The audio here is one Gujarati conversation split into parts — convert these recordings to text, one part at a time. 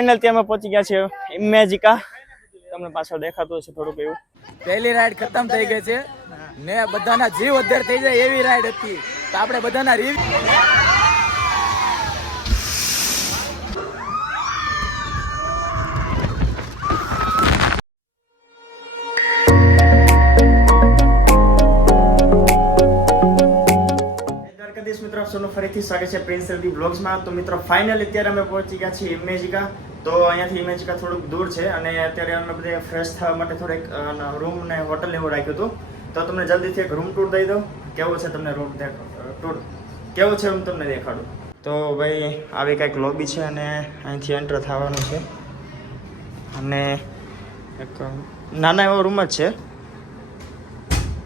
ફાઇનલ ત્યાં અમે પહોંચી ગયા છે ઇમેજિકા. તમને પાછળ દેખાતું હશે થોડુંક એવું. પહેલી રાઈડ ખતમ થઈ ગઈ છે ને બધાના જીવ અદ્ધર થઈ જાય એવી રાઈડ હતી. તો આપણે બધાના મિત્રો સોનું ફરીથી સ્વાગત છે પ્રિન્સ એલબી બ્લોગ્સમાં. તો મિત્રો ફાઇનલ અત્યારે અમે પહોંચી ગયા છીએ ઇમેજિકા. તો અહીંયાથી ઇમેજિકા થોડુંક દૂર છે અને અત્યારે અમે બધે ફ્રેશ થવા માટે થોડીક રૂમ ને હોટલ એવું રાખ્યું હતું. તો તમને જલ્દીથી એક રૂમ ટૂર દઈ દઉં. કેવો છે તમને રૂમ ટૂર કેવો છે હું તમને દેખાડું. તો ભાઈ આવી કંઈક લોબી છે અને અહીંથી એન્ટર થવાનું છે અને એક નાના એવો રૂમ જ છે.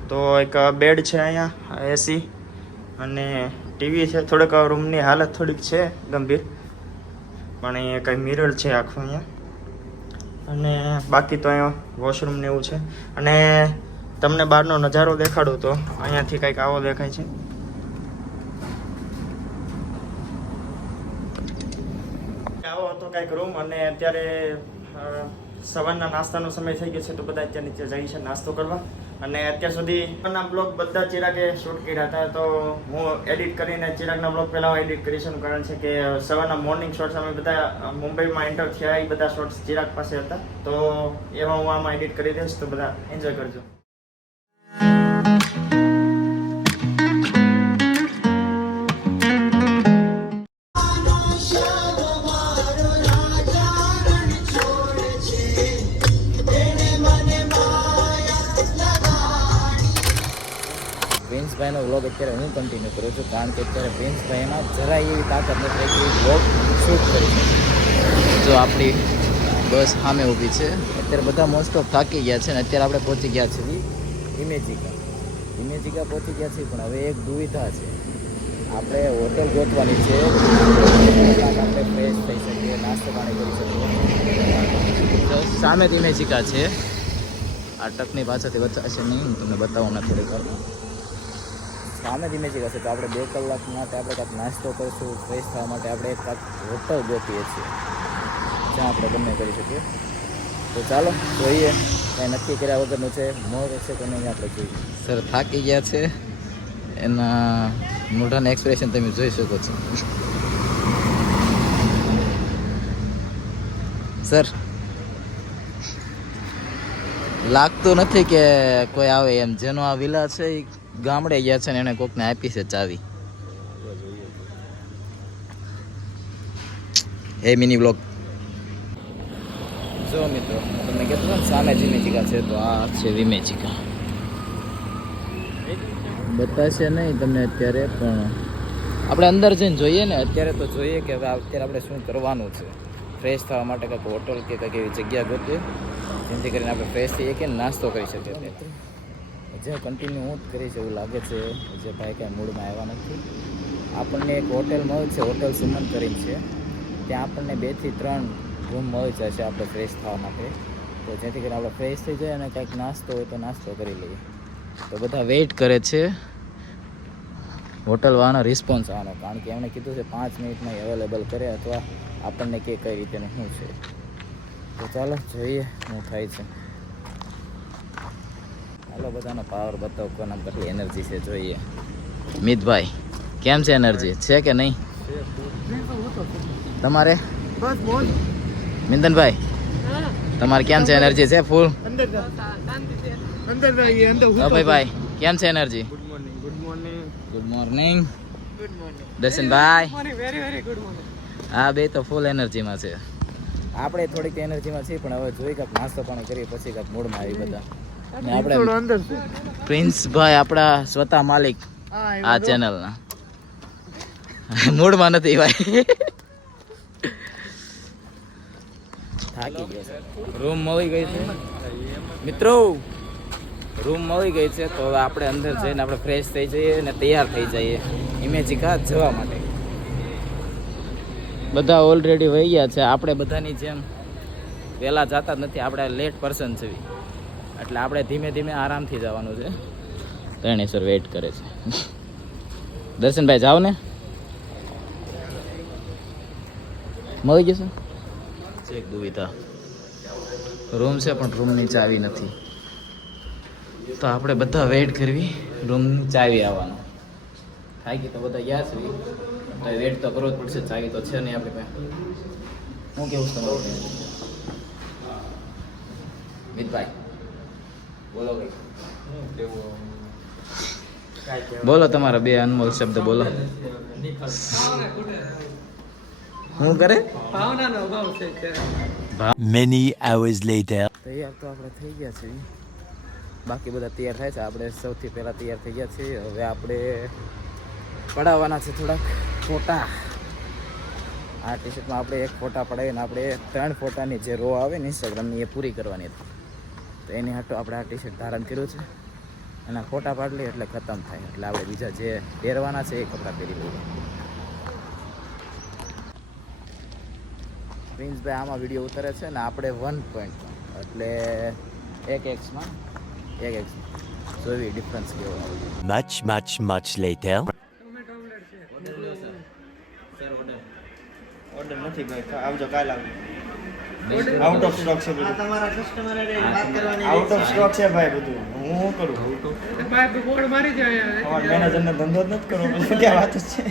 તો એક બેડ છે અહીંયા, એસી અને ટીવી છે. થોડીક રૂમની હાલત થોડીક છે ગંભીર, પણ અહીંયા કંઈ મિરર છે આખું અહીંયા. અને બાકી તો અહીંયા વોશરૂમ ને એવું છે. અને તમને બહારનો નજારો દેખાડું તો અહીંયાથી કંઈક આવો દેખાય છે. આવો હતો કંઈક રૂમ. અને અત્યારે સવારના નાસ્તાનો સમય થઈ ગયો છે, તો બધા અત્યારે નીચે જાય છે નાસ્તો કરવા. અને અત્યાર સુધી બ્લોગ બધા ચિરાગે શૂટ કર્યા હતા. તો હું એડિટ કરીને ચિરાગના બ્લોગ પહેલાં એડિટ કરીશ. એનું કારણ છે કે સવારના મોર્નિંગ શોર્ટ્સ અમે બધા મુંબઈમાં એન્ટર થયા એ બધા શોર્ટ્સ ચિરાગ પાસે હતા. તો એમાં હું આમાં એડિટ કરી દઈશ, તો બધા એન્જોય કરજો. પ્રિન્સભાઈનો વ્લોગ અત્યારે હું કન્ટિન્યુ કરું છું, કારણ કે અત્યારે પ્રિન્સભાઈમાં જરાય એવી તાકાત નથી રહી કે વ્લોગ શૂટ કરી શકે. જો આપણી બસ સામે ઊભી છે. અત્યારે બધા મોસ્ટ ઓફ થાકી ગયા છે ને અત્યારે આપણે પહોંચી ગયા છીએ ઇમેજિકા પહોંચી ગયા છીએ. પણ હવે એક દુવિધા છે, આપણે હોટલ ગોતવાની છે આપણે ફ્રેશ થઈ શકીએ, નાસ્તો પાણી કરી શકીએ. સામે જ ઇમેજિકા છે. આ ટકની પાછળથી બચાશે નહીં, હું તમને બતાવું ના થોડીક વાર. સામે જ ઇમેજિકા છે. તો આપણે 2 કલાક માટે આપણે કાંઈક નાસ્તો કરીશું, ફ્રેશ થવા માટે આપણે એક હોટલ ગોતીએ છીએ જ્યાં આપણે બંને કરી શકીએ. તો ચાલો જોઈએ, કાંઈ નક્કી કર્યા વગરનું છે, મોર છે કે નહીં આપણે જોઈએ. સર થાકી ગયા છે, એના મોઢાના એક્સપ્રેશન તમે જોઈ શકો છો. સર લાગતું નથી કે કોઈ આવે એમ. જેનો આ વિલા છે એ ગામડે ગયા છે ને એને કોકને આપી છે ચાવી. હે મિની બ્લોગ જો મિત્રો, તમને કહેતો ને સામે જ ઇમેજિકા છે. તો આ છે ઇમેજિકા. બતાશે નહીં તમને અત્યારે, પણ આપણે અંદર જઈને જોઈએ ને. અત્યારે તો જોઈએ કે હવે અત્યારે આપણે શું કરવાનું છે. ફ્રેશ થવા માટે કંઈક હોટલ કે કંઈક એવી જગ્યા ગોતીએ જેથી કરીને આપણે ફ્રેશ થઈએ કે નાસ્તો કરી શકીએ. જે કન્ટિન્યુ હું જ કરીશ એવું લાગે છે. જે ભાઈ કાંઈ મૂડમાં આવ્યા નથી. આપણને એક હોટેલ મળે છે, હોટલ સુમન કરીને છે. ત્યાં આપણને 2 થી 3 રૂમ મળી જશે આપણે ફ્રેશ થવા માટે. તો જેથી કરીને આપણે ફ્રેશ થઈ જાય અને કંઈક નાસ્તો હોય તો નાસ્તો કરી લઈએ. તો બધા વેઇટ કરે છે હોટલવાળાનો રિસ્પોન્સ આવવાનો, કારણ કે એમણે કીધું છે 5 મિનિટમાં અવેલેબલ કરે અથવા આપણને કઈ રીતેનું શું છે. તો ચાલો જોઈએ શું થાય છે. ચાલો બધાનો પાવર બતાવો, કોના કેટલી એનર્જી છે જોઈએ. મિતભાઈ કેમ છે, એનર્જી છે કે નહીં તમારે? મિંદનભાઈ તમારે કેમ છે, એનર્જી છે ફૂલ? ભાઈ કેમ છે એનર્જી? Good morning Darshanbhai. હા બે તો ફૂલ એનર્જીમાં છે. આપણે થોડીક એનર્જીમાં છીએ, પણ હવે જોઈ કાંઈક નાસ્તો પાણી કરીએ પછી કાંઈક મૂડમાં આવી બધા. આપણે પ્રિન્સભાઈ આપણા સ્વતઃ માલિક આ ચેનલના મૂડમાં નથી ભાઈ. થાકી ગયા છે. રૂમ મળી ગઈ છે મિત્રો, રૂમ મળી ગઈ છે. તો હવે આપણે અંદર જઈને આપણે ફ્રેશ થઈ જઈએ અને તૈયાર થઈ જઈએ ઇમેજિકા જવા માટે. બધા ઓલરેડી વહી ગયા છે. આપણે બધાની જેમ વહેલા જતા જ નથી, આપણે લેટ પર્સન છે. એટલે આપણે ધીમે ધીમે આરામથી જવાનું છે. ત્રણેશ્વર વેઇટ કરે છે. દર્શનભાઈ જાઓ ને, મળી જશે. છે એક દુવિધા, રૂમ છે પણ રૂમની ચાવી નથી, તો આપણે બધા વેઇટ કરવી રૂમની ચાવી આવવાનો. થાય કે તો બધા ગયા છે તો વેઇટ તો કરવો જ પડશે, ચાવી તો છે નહીં આપણે પાસે. હું કેવું છું તમારું મિતભાઈ? બોલો ભાઈ, બોલો તમારા બે અનમોલ શબ્દ બોલો. શું કરે? ભાવનાનો અભાવ છે. Many hours later. તૈયાર તો આપણે થઈ ગયા છીએ, બાકી બધા તૈયાર થાય છે. આપણે સૌથી પહેલાં તૈયાર થઈ ગયા છીએ. હવે આપણે પડાવવાના છે થોડાક ફોટા. આ ટી શર્ટમાં આપણે એક ફોટા પડાવીને આપણે 3 ફોટાની જે રો આવે ને ઇન્સ્ટાગ્રામની એ પૂરી કરવાની હતી. તો એની હાટો આપણે આ ટી શર્ટ ધારણ કર્યું છે. એના ફોટા પાડી લઈએ એટલે ખતમ થાય, એટલે આપણે બીજા જે પહેરવાના છે એ કપડાં પહેરી લઈએ. પ્રિન્સભાઈ આમાં વિડીયો ઉતારે છે ને આપણે 1 પોઈન્ટમાં, એટલે 1x જોવી ડિફરન્સ કેવો આવે. Much later. ઓર્ડર નથી ભાઈ, આવજો કાલ આવજો. આઉટ ઓફ સ્ટોક છે બધું. તમારા કસ્ટમર વાત કરવાની આઉટ ઓફ સ્ટોક છે ભાઈ બધું. હું શું કરું? ભાઈ બોર્ડ મારી જાય. અમારા મેનેજરને ધંધો જ નથી કરવો, બધું ક્યાં વાત છે.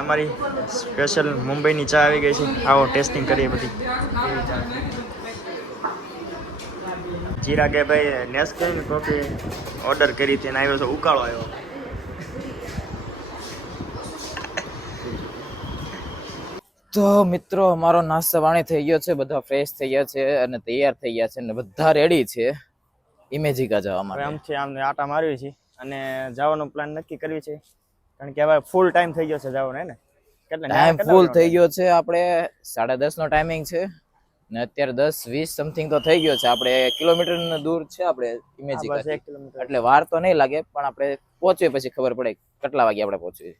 અમારી સ્પેશિયલ મુંબઈની ચા આવી ગઈ છે, આવો ટેસ્ટિંગ કરીએ બધી. જીરા કે ભાઈ નેસ્કેફે કોફી ઓર્ડર કરી હતી અને આવ્યો છે ઉકાળો આવ્યો. તો મિત્રો અમારો નાસ્તો પાણી થઈ ગયો છે, બધા ફ્રેશ થઈ ગયા છે અને તૈયાર થઈ ગયા છે અને બધા રેડી છે ઇમેજિકા જવા હવે માટે. આમથી આમને આટા મારવી છે અને જવાનો પ્લાન નક્કી કરવી છે, કારણ કે હવે ફૂલ ટાઈમ થઈ ગયો છે જવાનો. હે ને ટાઈમ ફૂલ થઈ ગયો છે. આપણે 10:30 નો ટાઈમિંગ છે ને અત્યારે 10:20 સમથિંગ તો થઈ ગયો છે. આપણે કિલોમીટર દૂર છે આપણે ઇમેજિકા, 1 કિલોમીટર. એટલે વાર તો નહીં લાગે, પણ આપણે પહોંચીએ પછી ખબર પડે કેટલા વાગે આપણે પહોંચીએ.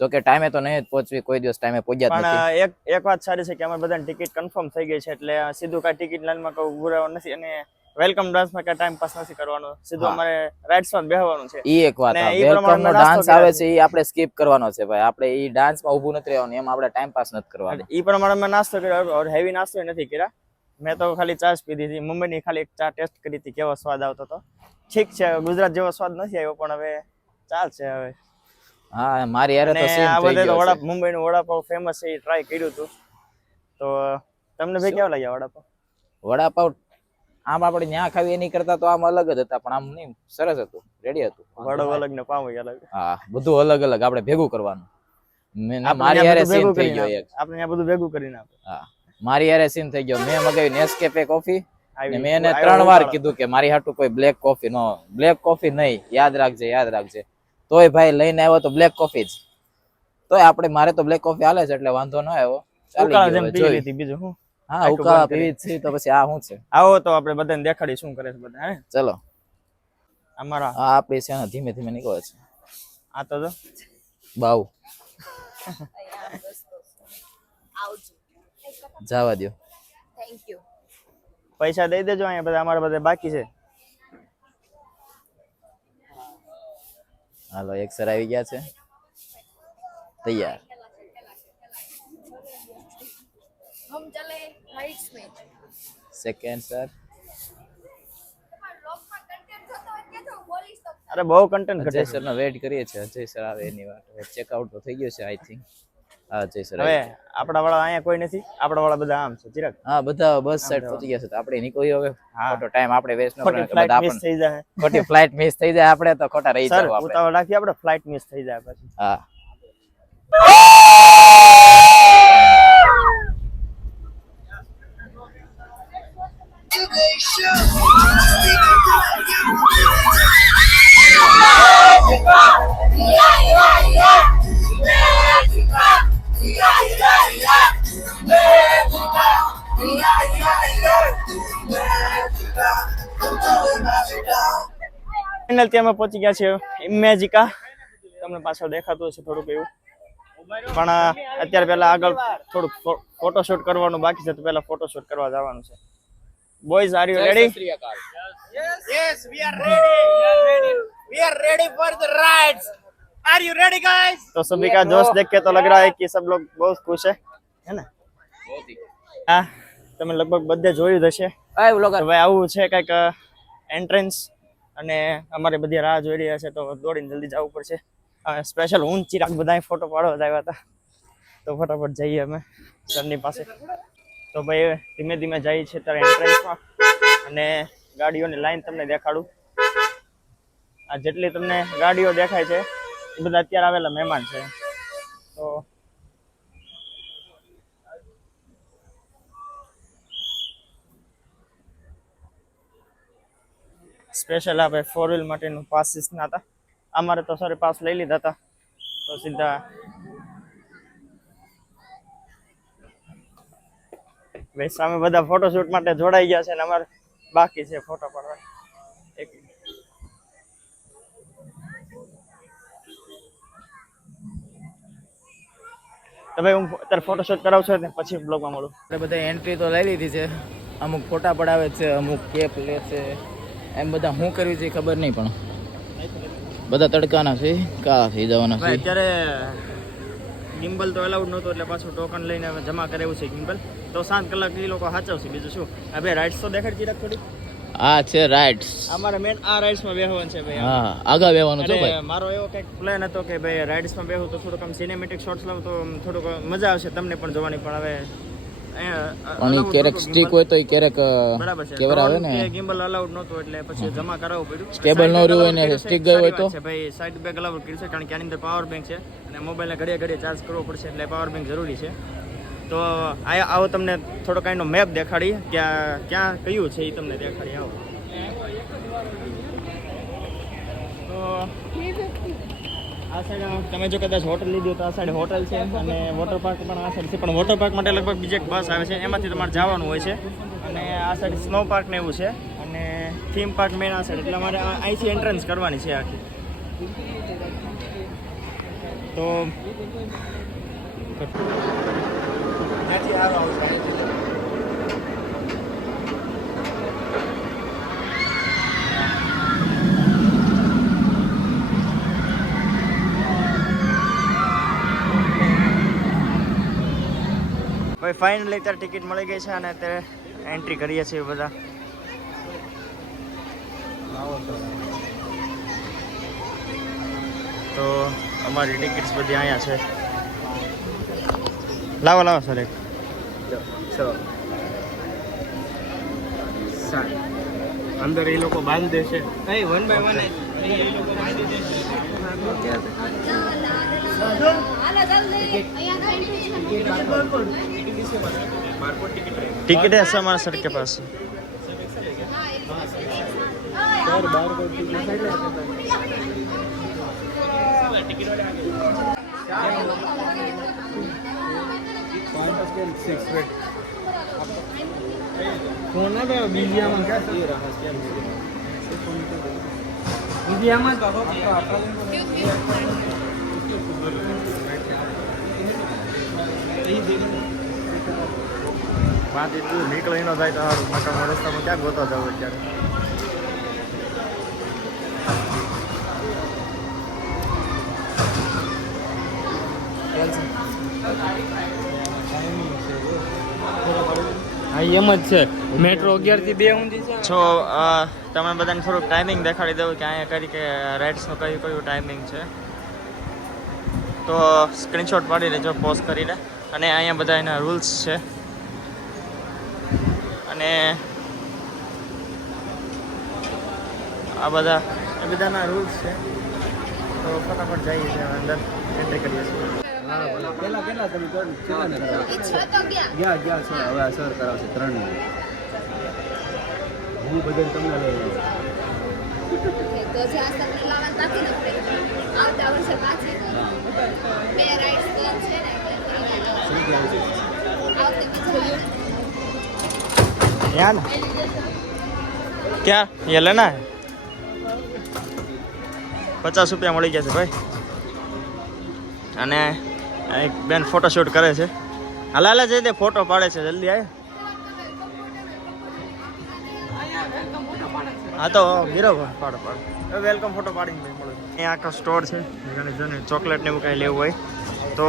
જો કે ટાઈમે તો નહીં જ પહોંચવી, કોઈ દિવસ ટાઈમે પહોંચ્યા જ નથી. પણ એક વાત સારી છે કે અમારે બધાની ટિકિટ કન્ફર્મ થઈ ગઈ છે, એટલે સીધું કાંઈ ટિકિટ લાઈનમાં કોઈ ઉભું રહેવાનું નથી અને વેલકમ ડાન્સમાં કાંઈ ટાઈમ પાસ નથી કરવાનો, સીધું અમારે રાઇડ્સમાં બેહવાનું છે. ઈ એક વાત, ને ઈ વેલકમ પ્રમાણેનો નો નાસ્તો ડાન્સ આવે કર્યા છે ઈ આપણે સ્કીપ કરવાનો છે ભાઈ. આપણે ઈ ડાન્સમાં ઊભું નથી રહેવાનું, એમ આપણે ટાઈમ પાસ નથી કરવાનો. એ પ્રમાણે મેં નાસ્તો કર્યો, હેવી નાસ્તો નથી કર્યા. મેં તો ખાલી ચા જ પીધી હતી. મુંબઈની ખાલી એક ચા ટેસ્ટ કરી હતી, કેવો સ્વાદ આવતો હતો. ઠીક છે, ગુજરાત જેવો સ્વાદ નથી આવ્યો, પણ હવે ચાલશે. હવે હા, મારી યારે તો સેમ આ થઈ બધે તો ગયો છે. મુંબઈનું વડાપાવ ફેમસ છે, એ ટ્રાય કર્યું હતું. તો તમને ભાઈ કેવા લાગ્યા વડાપાવ? વડાપાવ આમ આપણે ન્યા ખાવી એની કરતા તો આમ અલગ જ હતા, પણ આમ નહીં, સરસ હતું, રેડી હતું. વડો અલગ ને પાવ અલગ. હા, બધું અલગ અલગ આપણે ભેગું કરવાનું. મારી યારે સીન થઈ ગયો એક. આપણે ત્યાં બધું ભેગું કરીને આપે. હા, મારી યારે સીન થઈ ગયો. મેં મગાવી નેસ્કેફે કોફી આવી ને મેં એને 3 વાર કીધું કે મારી હાટુ કોઈ બ્લેક કોફી નો, બ્લેક કોફી નહીં, યાદ રાખજે. તોય ભાઈ લઈને આવ્યો તો બ્લેક કોફી જ. તોય આપણે મારે તો બ્લેક કોફી હાલે છે એટલે વાંધો ન આવ્યો. ઉકાળા જેમ પી લીધી, બીજું શું? હા, ઉકાળા પીવી જ છે તો પછી આ શું છે? આવો તો આપણે બધાને દેખાડી શું કરે છે બધા. હે ચલો, અમારા આ આપણી છે ને ધીમે ધીમે નીકળે છે. આ તો જો બાવ જવા દો. Thank you. પૈસા દઈ દેજો, અહીંયા બધા અમારા બધા બાકી છે. હાલો, એક સર આવી ગયા છે, તૈયાર. હમ ચલે રાઈટ્સ મે. Second sir. તમારા બ્લોગમાં કન્ટેન્ટ જોતો હોય કે તો બોલીશ તો. અરે બહુ કન્ટેન્ટ અજય ઘટે સર નો વેઇટ કરીએ છીએ. અજય સર આવે એની વાત. ચેકઆઉટ તો થઈ ગયું છે આઈ થિંક. હા, અજય સર. હવે આપણા વાળા અહીંયા કોઈ નથી, આપણા વાળા બધા આમ છે. ચિરાગ હા, બધા બસ સાઈડ પહોંચી ગયા છે, તો આપણે નીકળી હવે. હા. ખોટો ટાઈમ આપણે વેસ્ટ ન ખોટી કરવાનો. ફ્લાઇટ મિસ થઈ જાય. ખોટી ફ્લાઇટ મિસ થઈ જાય આપણે તો ખોટા રહી સર જાવ આપણે. ઉતાવળ રાખી, આપણે ફ્લાઇટ મિસ થઈ જાય પછી. હા, ફાઇનલ ત્યાં અમે પહોંચી ગયા છે ઇમેજિકા. તમને પાછળ દેખાતું હશે થોડુંક એવું, પણ અત્યારે પહેલા આગળ થોડુંક ફોટોશૂટ કરવાનું બાકી છે, તો પહેલા ફોટોશૂટ કરવા જવાનું છે. Boys, are you ready? Yes, we are ready. We are ready for the rides. Are you ready, guys? तो सभी का जोश देख के तो लग रहा है कि सब लोग बहुत खुश है ना? હા તમે લગભગ બધે જોયું જ હશે. આય બ્લોગર તો ભાઈ આવું છે કંઈક એન્ટ્રન્સ અને અમારે બધી રાહ જોઈ રહ્યા છે તો દોડીને જલ્દી જવું પડશે. સ્પેશિયલ હું ચિરાગ બધા ફોટો પાડવા જ આવ્યા હતા તો ફટાફટ જઈએ અમે સરની પાસે. તો ભાઈ ધીમે ધીમે જઈએ છીએ ત્યારે એન્ટ્રન્સમાં અને ગાડીઓની લાઈન તમને દેખાડું. આ જેટલી તમને ગાડીઓ દેખાય છે એ બધા અત્યારે આવેલા મહેમાન છે. તો સ્પેશિયલ આપણે 4 વ્હીલ માટેનું પાસીસ ના હતા. અમારે તો સરે પાસ લઈ લીધા હતા તો સીધા ભાઈ સામે બધા ફોટોશૂટ માટે જોડાઈ ગયા છે ને અમારે બાકી છે ફોટો પાડવા. તો ભાઈ હું અત્યારે ફોટોશૂટ કરાવું છું ને પછી બ્લોગમાં મળું. આપણે બધા એન્ટ્રી તો લઈ લીધી છે. અમુક ફોટા પડાવે છે, અમુક કેપ લે છે, એમ બધા શું કરવી છે ખબર નહીં, પણ બધા તડકાના છે, કાળા થઈ જવાના છે. અત્યારે ગિમ્બલ તો એલાઉડ નહોતું એટલે પાછું ટોકન લઈને અમે જમા કરાવ્યું છે ગિમ્બલ. તો 7 કલાક એ લોકો સાચવશે. બીજું શું? આ બે રાઇડ્સ તો દેખાડ ચિરાગ થોડી. આ છે રાઇડ્સ. અમારે મેન આ રાઇડ્સમાં બેહવાનું છે ભાઈ. હા આગળ બેવાનું છે ભાઈ. મારો એવો કંઈક પ્લાન હતો કે ભાઈ રાઇડ્સમાં બેહું તો થોડુંક આમ સિનેમેટિક શોટ્સ લાવું તો થોડુંક મજા આવશે તમને પણ જોવાની. પણ હવે પણ ઈ ક્યારેક સ્ટીક હોય તો ઈ ક્યારેક બરાબર છે કેવર આવે ને. ગિમ્બલ અલાઉડ નહોતું એટલે પછી જમા કરાવવું પડ્યું. સ્ટેબલ ન રહ્યું હોય ને સ્ટીક ગયું હોય તો ભાઈ સાઈડ બેગ અલાઉડ કરી છે કારણ કે આની અંદર પાવર બેંક છે અને મોબાઈલને ઘડીએ ઘડીએ ચાર્જ કરવો પડશે એટલે પાવર બેંક જરૂરી છે. તો આવો તમને થોડો કાંઈનો મેપ દેખાડી ક્યાં કયું છે એ તમને દેખાડી. આવો તો આ સાઈડ તમે જો કદાચ હોટલ લીધી તો આ સાઈડ હોટલ છે અને વોટર પાર્ક પણ આ સાઈડ છે. પણ વોટર પાર્ક માટે લગભગ બીજી એક બસ આવે છે એમાંથી તમારે જવાનું હોય છે. અને આ સાઈડ સ્નો પાર્ક ને એવું છે અને થીમ પાર્ક મેન આ સાઈડ એટલે અમારે અહીંથી એન્ટ્રન્સ કરવાની છે આખી. તો ભાઈ ફાઇનલી અત્યારે ટિકિટ મળી ગઈ છે અને અત્યારે એન્ટ્રી કરીએ છીએ બધા. તો અમારી ટિકિટ્સ બધી અહીંયા છે. લાવો સર એક અંદર એ લોકો બાંધી દેશે. કઈ 1 બાય 1 टिकट है हमारा सर के पास. फोन है बीजिया में क्या बीजिया में बात એટલું નીકળી ન જાય તો સારું. મકાન રસ્તામાં ક્યાં ગોતો જાવ અત્યારે. હા એમ જ છે. મેટ્રો 11 થી 2 ઊંધી છે. છો તમે બધાને થોડુંક ટાઈમિંગ દેખાડી દઉં કે અહીંયા કરી કે રાઇડ્સનું કયું ટાઈમિંગ છે. તો સ્ક્રીનશોટ પાડી લેજો પોસ્ટ કરીને. અને અહીંયા બધા એના રૂલ્સ છે અને આ બધાના રૂલ્સ છે. તો ફટાફટ જઈએ છીએ અંદર એન્ટ્રી કરીએ છીએ. કેટલા તમે ઈ 6 તો ગયા. ગયા સર હવે સર કરાવશે 3 હું બધે તમને લઈ લઉં. તો જે આ સત્ર લાવવાનું બાકી નથી. આવતા વર્ષે પાછી 2 રાઇડ્સ પ્લાન છે ને એટલે આવતે બીજું यहाँ ना क्या ये लेना है 50 રૂપિયા મળી ગયા છે ભાઈ. અને એક બેન ફોટોશૂટ કરે છે. હાલ જઈ દે ફોટો પાડે છે જલ્દી આય. હા તો ગીરો પાડો વેલકમ ફોટો પાડીને મળે. અહીંયા આખો સ્ટોર છે ચોકલેટ ને એવું કાંઈ લેવું હોય તો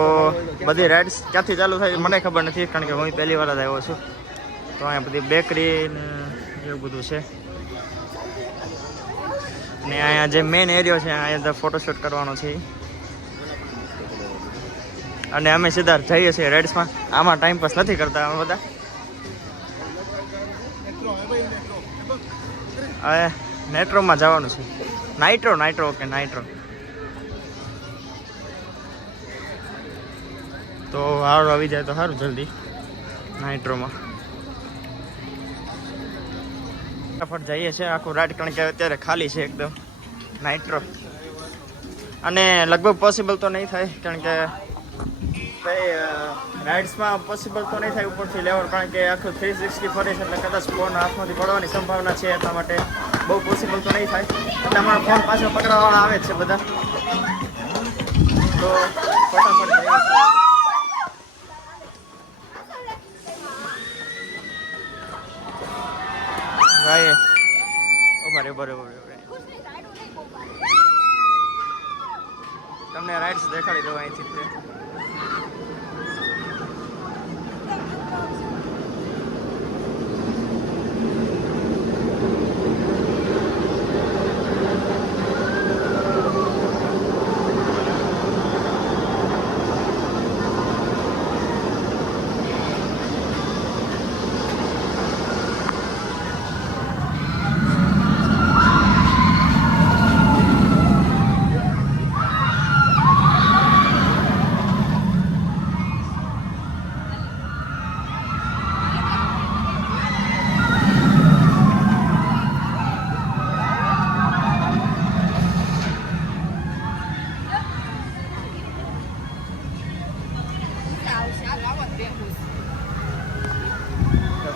બધી રાઇડ્સ ક્યાંથી ચાલુ થાય મને ખબર નથી, કારણ કે હું પહેલી વાર જ આવ્યો છું. તો અહીંયા બધી બેકરી ને એવું બધું છે. ને અહીંયા જે મેઇન એરિયો છે અહીંયા ફોટોશૂટ કરવાનો છે. અને અમે સીધા જઈએ છીએ રાઇડ્સમાં. આમાં ટાઈમ પાસ નથી કરતા અમે બધા. હવે મેટ્રોમાં જવાનું છે. Nitro okay nitro. તો હારું આવી જાય તો સારું જલ્દી નાઇટ્રોમાં. ફટાફટ જઈએ છીએ આખું રાઈડ, કારણ કે અત્યારે ખાલી છે એકદમ નાઇટ્રો. અને લગભગ પોસિબલ તો નહીં થાય, કારણ કે ભાઈ રાઇડ્સમાં પોસિબલ તો નહીં થાય ઉપરથી લેવલ, કારણ કે આખું 360 ફરે છે એટલે કદાચ ફોન હાથમાંથી પડવાની સંભાવના છે. એટલા માટે બહુ પોસિબલ તો નહીં થાય. એટલે અમારો ફોન પાછો પકડવાવાળા આવે જ છે બધા. તો ફટાફટ જઈએ છીએ. ભાઈ બરોબર તમને રાઇડ્સ દેખાડી દઉં અહીંથી.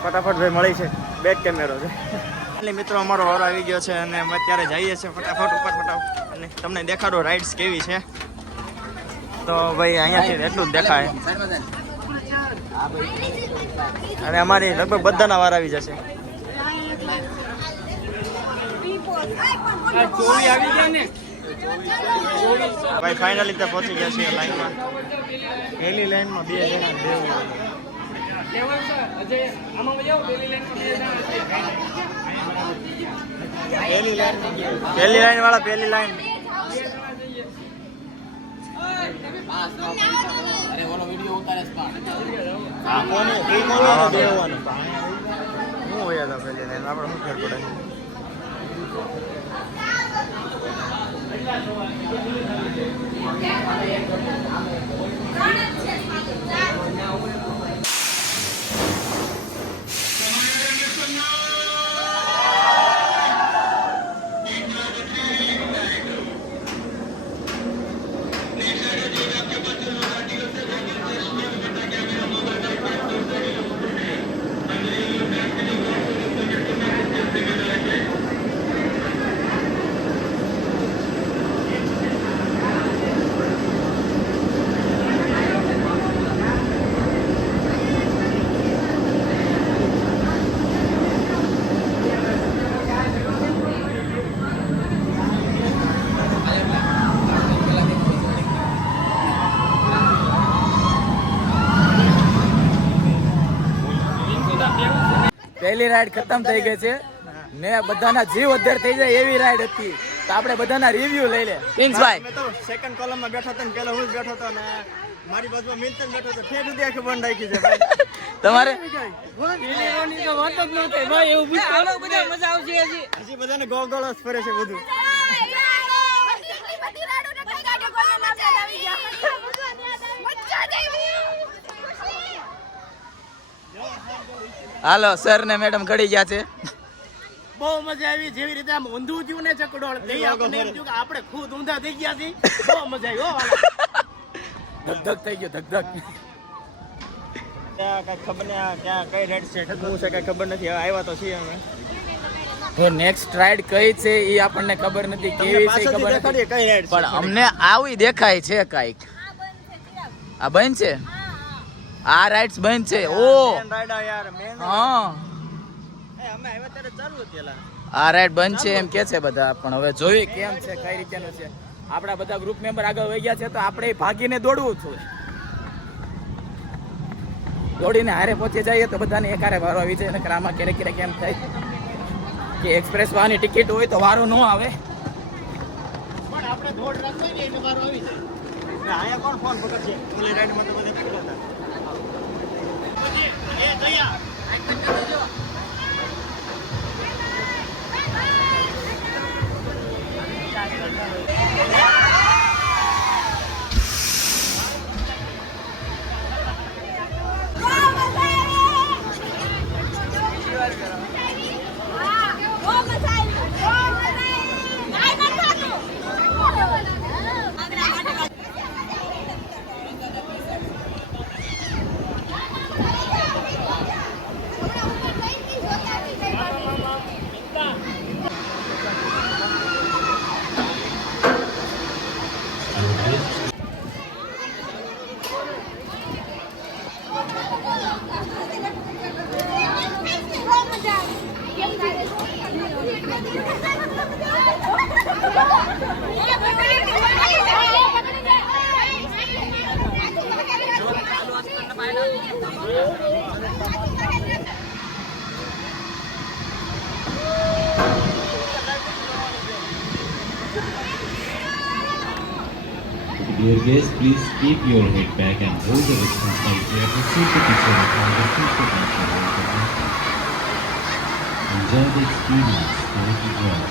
ફટાફટ ભાઈ મળી છે, બેક કેમેરો છે. એટલે મિત્રો અમારો વારો આવી ગયો છે અને અમે અત્યારે જઈએ છીએ ફટાફટ ફટાફટ અને તમને દેખાડો રાઇડ્સ કેવી છે. તો ભાઈ અહીંયાથી એટલું જ દેખાય. અને અમારી લગભગ બધાના વાર આવી જશે. ભાઈ ફાઇનલી ત્યાં પહોંચી ગયા છીએ લાઈનમાં. પહેલી લાઈનમાં 2 જણા પહેલી લાઈન વાળા પહેલી લાઈન. પહેલી રાઈડ ખતમ થઈ ગઈ છે ને બધાના જીવ અધ્ધર થઈ જાય એવી રાઈડ હતી. તો આપણે બધાના રિવ્યુ લઈ લે. કિંગ્સભાઈ મેં તો સેકન્ડ કોલમમાં બેઠો હતો ને પેલો હું જ બેઠો હતો ને મારી બાજુમાં મિલતન બેઠો હતો. ફેર સુધી આખી બંધ રાખી છે ભાઈ. તમારે હજી બધાને ગોળ ગોળ જ ફરે છે બધું. હાલો સર ને મેડમ ઘડી ગયા છે. બહુ મજા આવી. જેવી રીતે આમ ઊંધું થયું ને ચકડોળ તે આપણને એમ થયું કે આપણે ખુદ ઊંધા થઈ ગયા છીએ. બહુ મજા આવી. ધક થઈ ગયો ધક. ત્યાં કઈ ખબર નહીં ક્યાં કઈ રેડ છે શું છે કઈ ખબર નથી. હવે આવ્યા તો છીએ અમે. તો નેક્સ્ટ રાઈડ કઈ છે એ આપણને ખબર નથી, કેવી છે ખબર નથી, કઈ રેડ પણ અમને આવી દેખાય છે કાઈક. આ બંધ છે, આ રાઈડ્સ બંધ છે. ઓ રાઈડ યાર મેન હા, અમે આવ્યા ત્યારે ચાલુ હતી એલા. આ રાઈડ બંધ છે એમ કે છે બધા, પણ હવે જોઈએ કેમ છે કઈ રીતેનું છે. આપણા બધા ગ્રુપ મેમ્બર આગળ વહી ગયા છે તો આપણે ભાગીને દોડવું છે. દોડીને હારે પહોંચી જઈએ તો બધાને એક હારે વારો આવી જાય. નકર આમાં ક્યારેક ક્યારેક એમ થાય કે એક્સપ્રેસ વાળાની ટિકિટ હોય તો વારો ન આવે. પણ આપણે દોડ રાખવી ને એટલે વારો આવી જાય. અહીંયા કોણ ફોન પકડશે? ઓલી રાઈડમાં તો બધા પકડતા. એ દયા Dear guests, please keep your head back and hold the distance tightly and receive the picture of all the future national. Enjoy the experience. Don't enjoy.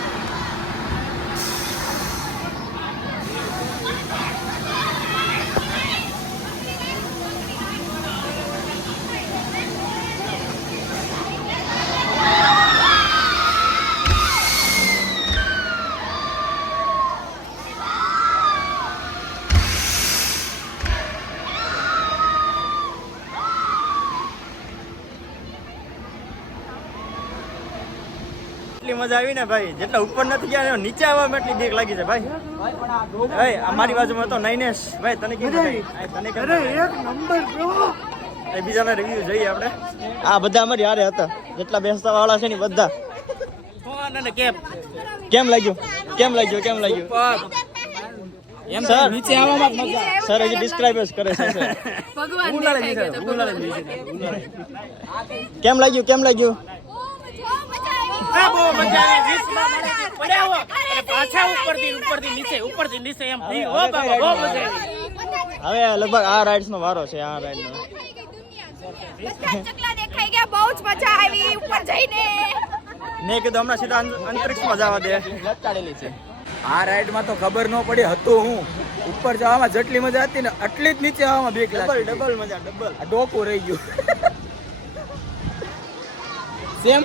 એટલી મજા આવી ને ભાઈ, જેટલા ઉપર નથી ગયા ને નીચે આવવામાં એટલી બીક લાગી છે ભાઈ. ભાઈ અમારી બાજુમાં તો નૈનેશ ભાઈ, તને કેમ તને એક નંબર એ બીજાના રિવ્યુ જોઈએ આપણે. આ બધા અમારી હારે હતા, જેટલા બેસતા વાળા છે ને બધા. કેમ લાગ્યું? કેમ લાગ્યું? કેમ લાગ્યું? એમ સર નીચે આવવામાં જ મજા. સર હજી ડિસ્ક્રાઇબ જ કરે છે સર. કેમ લાગ્યું? કેમ લાગ્યું? બહુ મજા આવી. 20 માં પડ્યા હો અને પાછા ઉપરથી નીચે એમ થઈ. ઓ બાબા બહુ મજા આવી. હવે લગભગ આ રાઇડ્સ નો વારો છે. આ રાઇડ નો ચકલા દેખાઈ ગયા, બહુ જ મજા આવી ઉપર જઈને. મેં કીધું હમણાં સીધા અંતરિક્ષમાં જવા દે. લટકાડેલી છે. આ રાઈડમાં તો ખબર ન પડી હતું હું ઉપર જવામાં જેટલી મજા હતી ને એટલી જ નીચે આવવામાં બીક લાગી. ડબલ મજા, ડબલ. આ ડોકું રહી ગયું. સેમ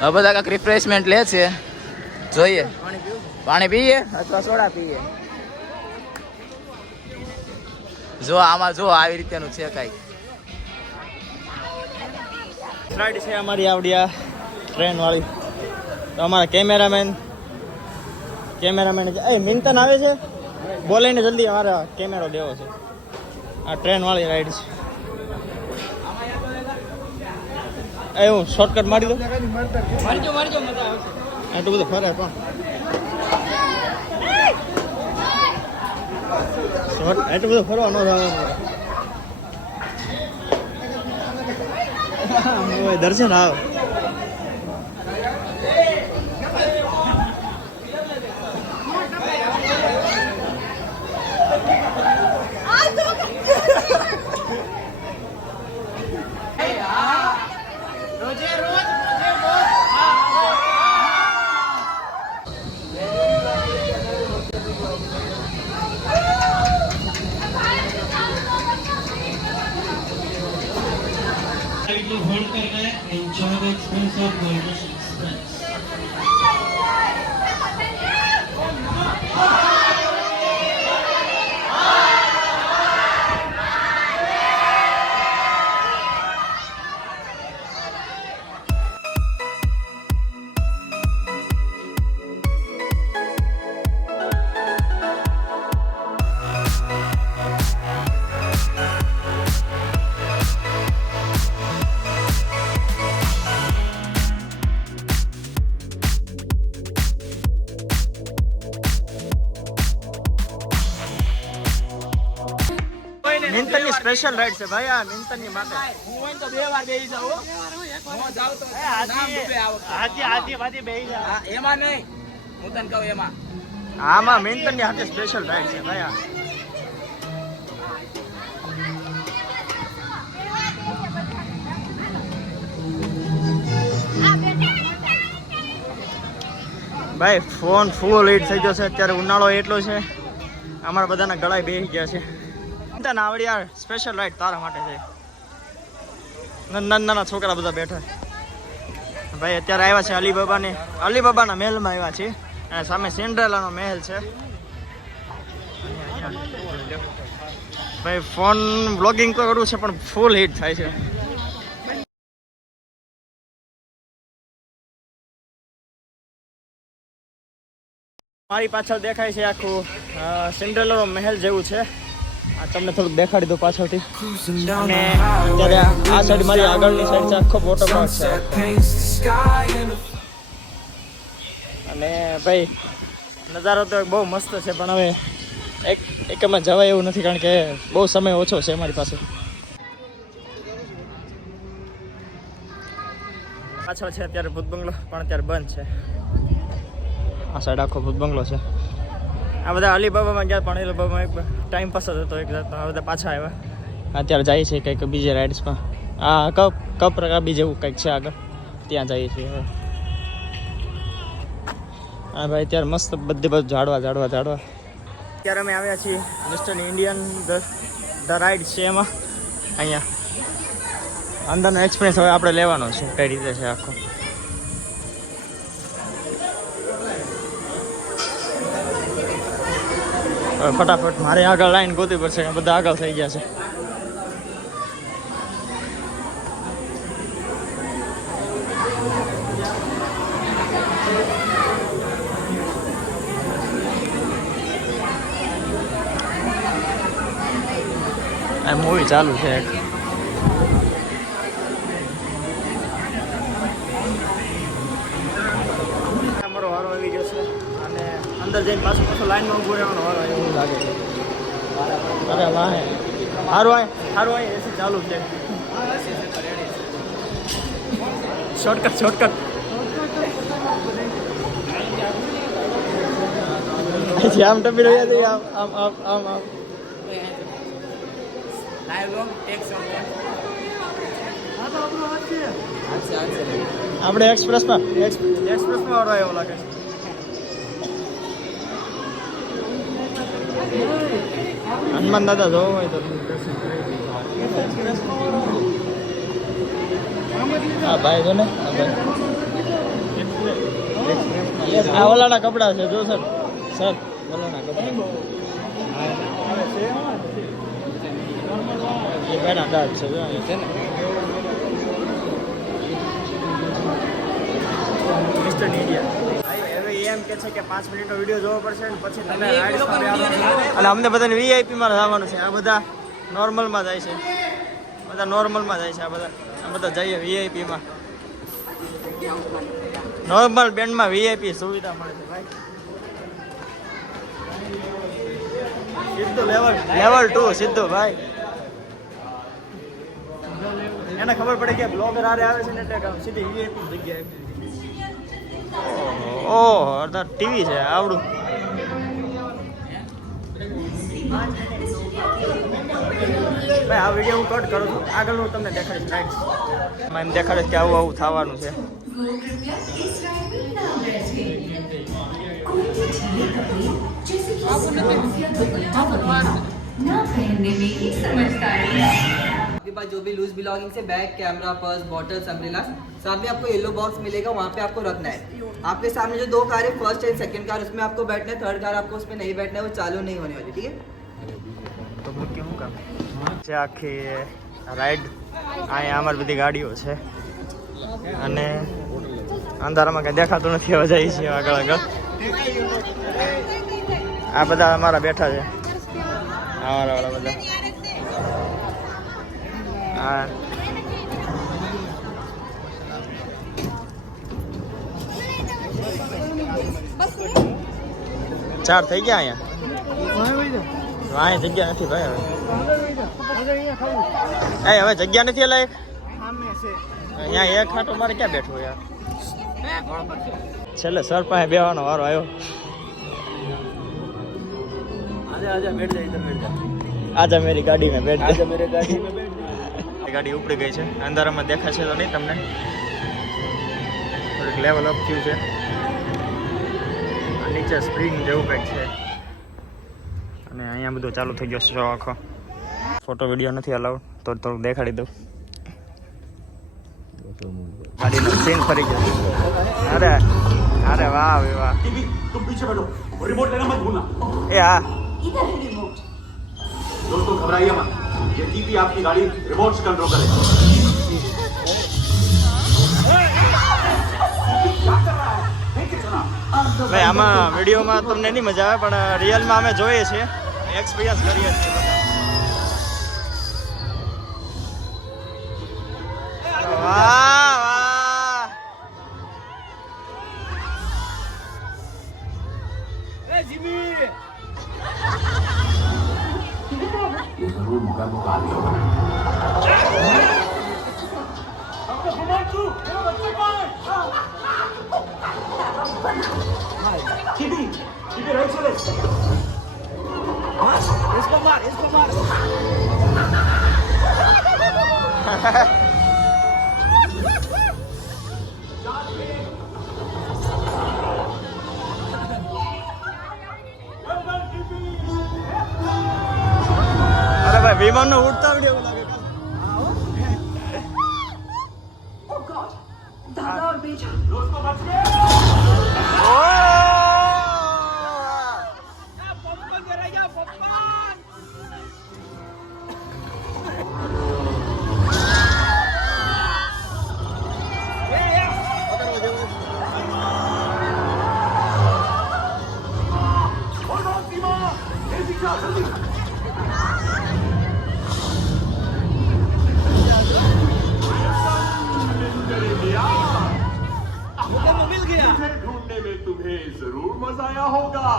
હવે બધા કાંઈક રિફ્રેશમેન્ટ લે છે, જોઈએ. પાણી પીએ અથવા સોડા પીએ. જો આમાં જો આવી રીતેનું છે કાંઈક. રાઈડ છે અમારી આવડી આ ટ્રેન વાળી. તો અમારા કેમેરામેન એ મિંતન આવે છે, બોલે ને જલ્દી અમારે કેમેરો દેવો છે. આ ટ્રેન વાળી રાઈડ છે. એ હું શોર્ટકટ મારી દઉં. એટલું બધું ફરે પણ એટલું બધું ફરવા ન જવાનું. દર્શન આવ. होल्ड करना है. Enjoy the experience of Golden Express. Special ride છે ભાઈ આ મિંતનની માટે. હું હોય તો 2 વાર બેહી જાવ હું જાવ તો નામ ડૂબે આ વખતે. હાથી બેહી જા. હા, એમાં નહીં, હું તને કહું એમાં. આમાં મિંતનની હાથે સ્પેશિયલ રાઈડ છે ભાઈ આ. ભાઈ ફોન ફૂલ હીટ થઈ ગયો છે અત્યારે. ઉનાળો એટલો છે અમારા બધાના ગળાએ બેસી ગયા છે. આવડિયાર સ્પેશિયલ રાઈડ તારા માટે છે. નાના છોકરા બધા બેઠા ભાઈ. અત્યારે આવ્યા છે અલીબાબાના મહેલમાં આવ્યા છે અને સામે સિન્ડ્રેલાનો મહેલ છે ભાઈ. ફોન બ્લોગિંગ તો કરવું છે પણ ફૂલ હીટ થાય છે. મારી પાછળ દેખાય છે આખું સિન્ડ્રેલાનો મહેલ જેવું છે. આ તમને થોડુંક દેખાડી દો પાછળથી. અને અત્યારે આ સાઈડ મારી આગળની સાઈડ છે આખો વોટર પાર્ક છે. અને ભાઈ નજારો તો બહુ મસ્ત છે પણ હવે એકમાં જવાય એવું નથી કારણ કે બહુ સમય ઓછો છે અમારી પાસે. પાછળ છે અત્યારે ભૂત બંગલો પણ અત્યારે બંધ છે. આ સાઈડ આખો ભૂત બંગલો છે. આ બધા અલીબાબામાં ગયા પણ અલીબાબામાં એક ટાઈમ પાસ જ હતો એક જાતનો. આ બધા પાછા આવ્યા અત્યારે જાય છે કંઈક બીજે રાઇડ્સમાં. આ કપ રકાબી જેવું કંઈક છે આગળ, ત્યાં જઈએ છીએ હવે. હા ભાઈ અત્યારે મસ્ત બધું ઝાડવા. અત્યારે અમે આવ્યા છીએ મિસ્ટર ઇન્ડિયન ધ રાઇડ છે એમાં. અહીંયા અંદરનો એક્સપિરિયન્સ હવે આપણે લેવાનો છે કઈ રીતે છે આખો. ફટાફટ મારે આગળ લાઈન ગોતવી પડશે, બધા આગળ થઈ ગયા છે. આ મૂવી ચાલુ છે એક. અમારો વારો આવી ગયો છે અને અંદર જઈને પાછું લાઈનમાં ઊભું રહેવાનો વારો એવું લાગે છે. અરે વાહ સારું આય એસી ચાલુ છે. શોર્ટકટ આમ ટપી રહ્યા છે આમ આપણે એક્સપ્રેસમાં વાળો એવો લાગે છે. હનુમાન દાદા જોવો હોય તો હા ભાઈ જો ને આ ઓલાના કપડા છે જો સર ઓલાના કપડા એ બેના દાંત છે જો છે ને મિસ્ટર ઇન્ડિયા. હવે એમ કે છે કે 5 મિનિટનો વિડીયો જોવો પડશે ને પછી તમે અને અમને બધાને વીઆઈપીમાં જવાનું છે. આ બધા નોર્મલમાં જાય છે, આ બધા જઈએ વીઆઈપીમાં. નોર્મલ બેન્ડમાં વીઆઈપી સુવિધા મળે છે ભાઈ. સીધું લેવલ 2 સીધું ભાઈ. એને ખબર પડે કે બ્લોગર આરે આવે છે ને એટલે સીધી વીઆઈપી જગ્યાએ. ઓહો અડધા ટીવી છે આવડું. ભાઈ આ વિડીયો હું કટ કરું છું, આગળ હું તમને દેખાડીશ રાઈટ્સ. એમ દેખાડીશ કે આવું થવાનું છે. आपके पास जो भी लूज बिलोंगिंग से bag, camera, purse, bottles, umbrella, सामने आपको येलो बॉक्स मिलेगा, वहाँ पे आपको रखना है. आपके सामने जो 2 कार है, फर्स्ट एंड सेकंड कार, उसमें आपको बैठना है. थर्ड कार आपको उसमें नहीं बैठना है, वो चालू नहीं होने वाली, ठीक है. તો કેવું કામ છે આખી રાઈડ. અહીંયા અમારી બધી ગાડીઓ છે અને અંધારામાં કંઈ દેખાતું નથી. હવે જઈએ છીએ આગળ. આ બધા અમારા બેઠા છે, અમારા બધા. હા 4 થઈ ગયા અહીંયા. જગ્યા નથી ભાઈ. હવે એ હવે જગ્યા નથી લાયક અહીંયા એક ખાટો મારે ક્યાં બેઠો યાર છેલ્લે સર પાસે બેવાનો વારો આવ્યો આજા મેરી ગાડી મેં બેઠ જા મેરી ગાડી મેં બેઠ જા ગાડી ઉપડી ગઈ છે અંધારામાં દેખાશે તો નહીં તમને થોડીક લેવલ અપ થયું છે નીચે સ્પ્રિંગ જેવું કંઈક છે અને અહીંયા બધું ચાલુ થઈ ગયો શો આખો ફોટો વિડીયો નથી અલાઉડ તો થોડુંક દેખાડી દઉં ગાડીનો સીન ફરી ગયો અરે અરે વાહ વાહ तुम पीछे बैठो रिमोट लेना मत भूलना એ હા दोस्तों घबराइए मत ये टीवी आपकी गाड़ी रिमोट से कंट्रोल करेगा ભાઈ આમાં વિડીયોમાં તમને નહીં મજા આવે પણ રિયલમાં અમે જોઈએ છીએ એક્સપિરિયન્સ કરીએ છીએ બધા વાહ વાહ ये जरूर मुका मुका लिया होगा टीवी राइट चले इसको मार અરે ભાઈ વિમાનનો ઉડતા વિડીયો લાગે दोस्तों बच गए ढूंढने में तुम्हें जरूर मजा आया होगा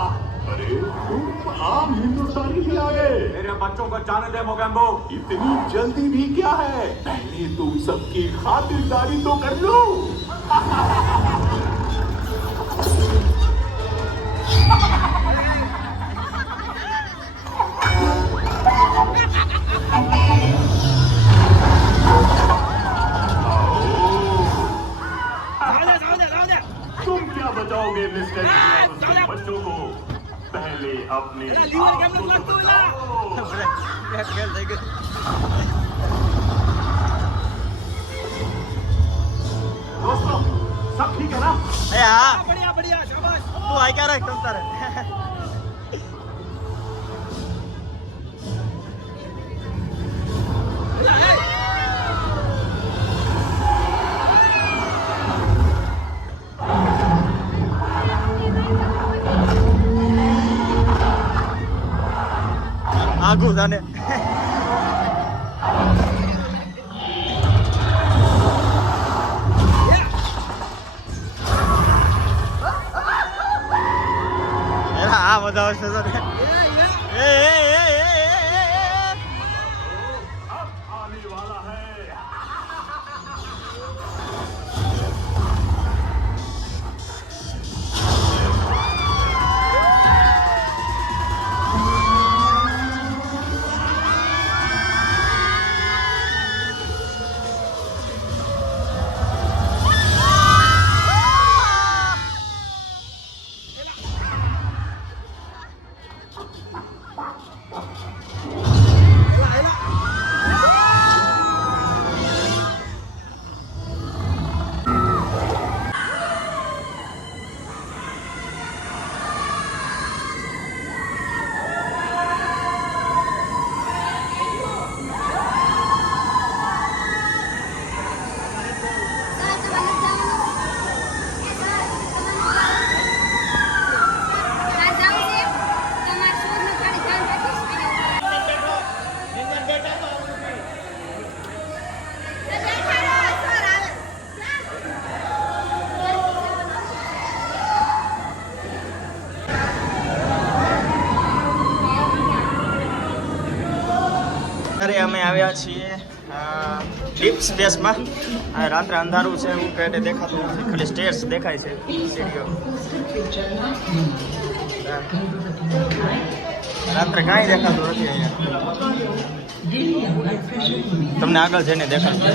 अरे तुम आम हिंदुस्तानी भी आ गए मेरे बच्चों को जाने दे मोगैम्बो इतनी जल्दी भी क्या है पहले तुम सबकी खातिरदारी तो कर लो तुम क्या बचाओगे मिस्टर बच्चों को पहले अपने आप को तो बचाओ। दोस्तों सब ठीक है ना એ હા बढ़िया बढ़िया शाबाश તું આઈ ક્યારે કરતા રહે આગું તને આ બધા વસ્તુ એ अब आने वाला है આવ્યા છીએ ડીપ સ્પેસમાં. રાત્રે અંધારું છે, હું કઈ દેખાતું નથી, ખાલી સ્ટેર્સ દેખાય છે, સીડીઓ. રાત્રે કાંઈ દેખાતું નથી અહીંયા, તમને આગળ જઈને દેખાડું.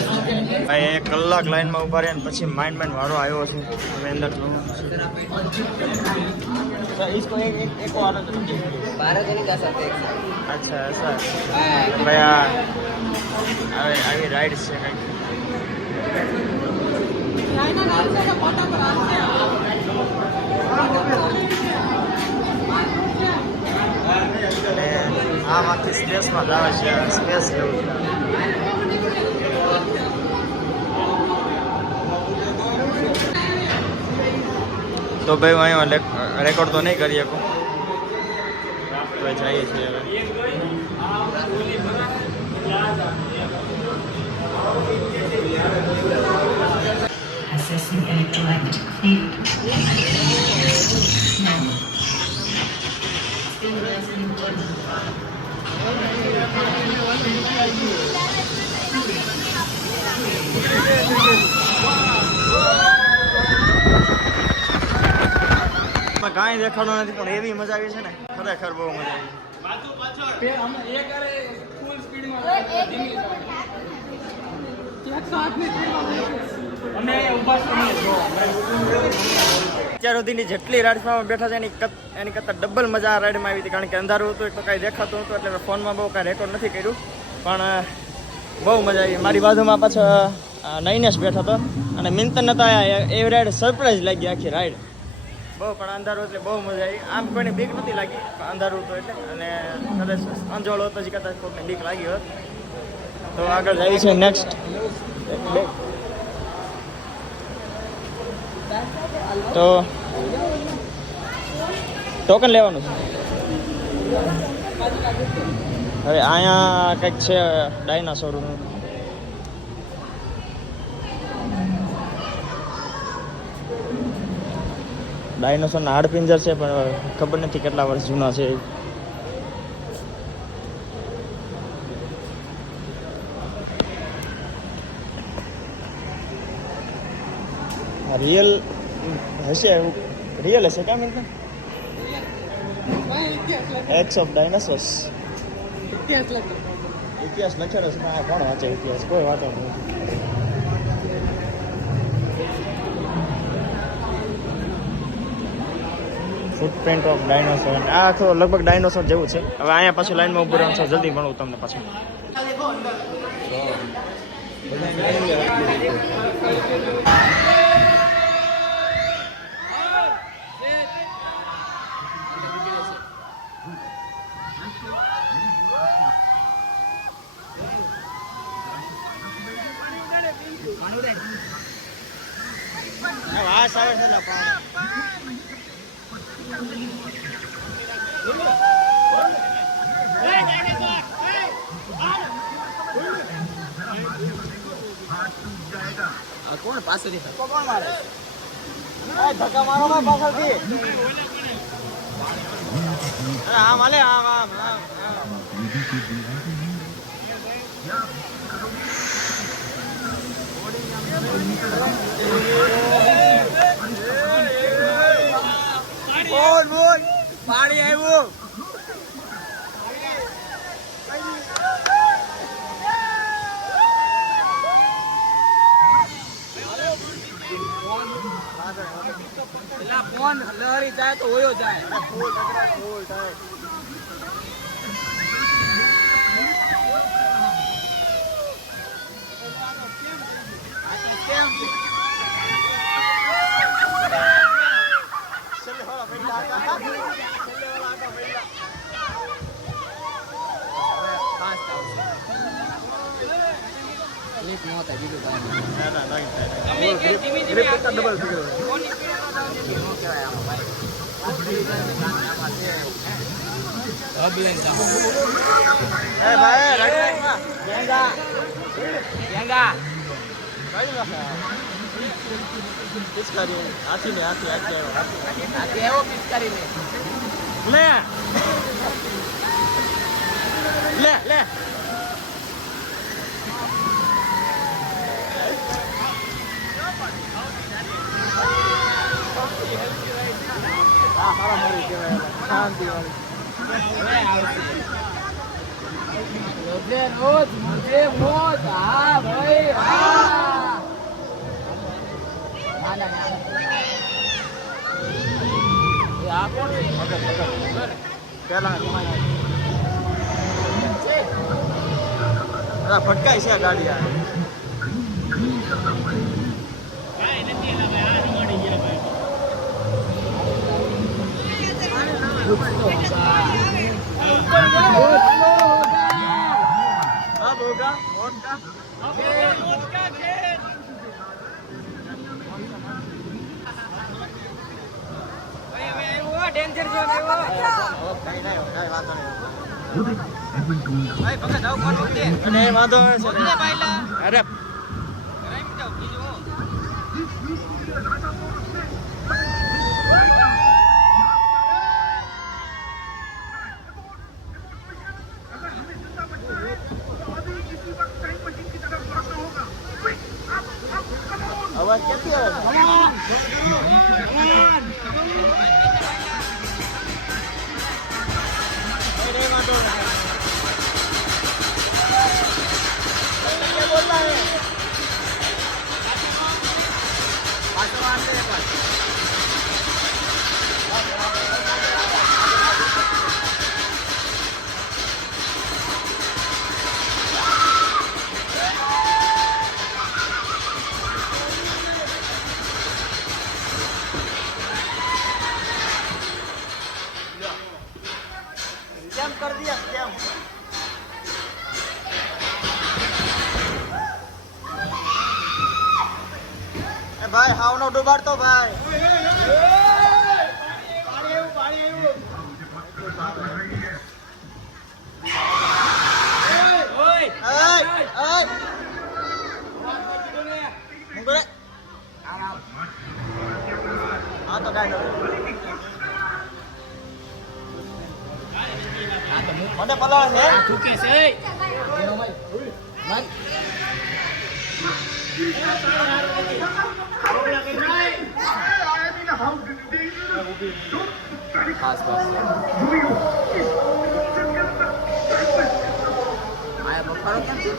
ભાઈ 1 કલાક લાઈનમાં ઊભા રહ્યા ને પછી માઇન્ડ વાળો આવ્યો છે. હવે અંદર इसको एक और 12 जने जा सकते हैं एक साथ। अच्छा ऐसा भाई આવી રાઈડ છે કંઈક. અને આમાંથી સ્પેસમાં આવે છે, સ્પેસ જેવું છે. તો ભાઈ હું અહીંયા રેકોર્ડ તો નહીં કરી શકું, તો જઈએ છીએ હવે. Assessing electrolytic field. કાંઈ દેખાડું નથી પણ એવી મજા આવી છે ને, ખરેખર બહુ મજા આવી. અત્યાર સુધીની જેટલી રાઇડ્સમાં બેઠા છે એની કરતાં ડબલ મજા આ રાઇડમાં આવી હતી, કારણ કે અંધારું હતું એટલે કાંઈ દેખાતું હતું, એટલે ફોનમાં બહુ કાંઈ રેકોર્ડ નથી કર્યું, પણ બહુ મજા આવી. મારી બાજુમાં પાછળ નૈનેશ બેઠો હતો અને મિંતન નતા આવ્યા. એ રાઇડ સરપ્રાઈઝ લાગી આખી રાઇડ બહુ, પણ અંધારું એટલે બહુ મજા આવી. આમ કોઈને બીક નથી લાગી, અંધારું હતું એટલે, અને કદાચ અંજોળ હતો જ કદાચ કોઈને બીક લાગી હોત. તો આગળ જાય છે નેક્સ્ટ. તો ટોકન લેવાનું છે. હવે અહીંયા કંઈક છે ડાયનાસોરનું. ડાયનોસોરના હાડપિંજર છે, પણ ખબર નથી કેટલા વર્ષ જૂના છે. રિયલ હશે, રિયલ હશે કેમ? એક્સ ઓફ ડાયનાસોર્સ ઇતિહાસ લખેલો છે, પણ કોણ વાંચે ઇતિહાસ? કોઈ વાંચે નથી. Footprint of dinosaur. આ તો લગભગ ડાયનોસોર જેવું છે. હવે અહીંયા પાછું લાઈનમાં ઉભું રહેવાનું છે, જલ્દી મળું તમને પાછું. વાસ આવે છે કોણ પાછળથી કોણ મારે? ધક્કા મારો પાછળથી. આમ હાલે, આમ આમ આમ. બોલ બોલ, પાણી આવ્યું. ફોન લહરી જાય તો હોયો જાય. ફૂલ થાય. કહેવાય શાંતિ વાળી હવે આવશે રોજે રોજ મુજે મોજ હા ભાઈ હા ના ના ના એ આ કોણ પેલા ફટકાય છે ગાડી આ अब होगा वोट का डेंजर जोन है वो नहीं नहीं वांधो नहीं भाई पकड़ जाओ कौन होते नहीं वांधो है अरे आवाज कैसी है बोल रहा है स्कैम कर दिया स्कैम ए भाई हाउ नो डुबाड़ तो भाई हाँ तो काय મને પલાળ છે તું કે છે ખાસ બસ આયા બફારો કેમ છે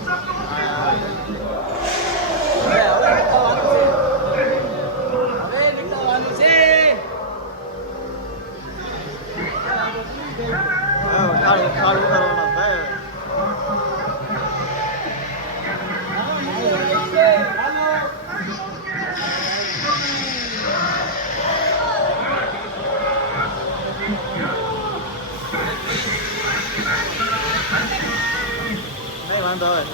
હવે નીકળવાનું છે કાળું કરવાનો ભાઈ નહીં વાંધો હવે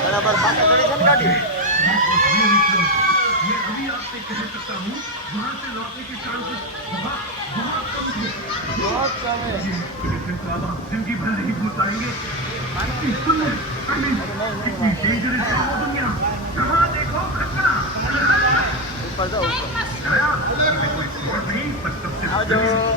बराबर बात करी है गाड़ी बहुत कम है जिंदगी भर नहीं भूल पाएंगे ऊपर जाओ आ जाओ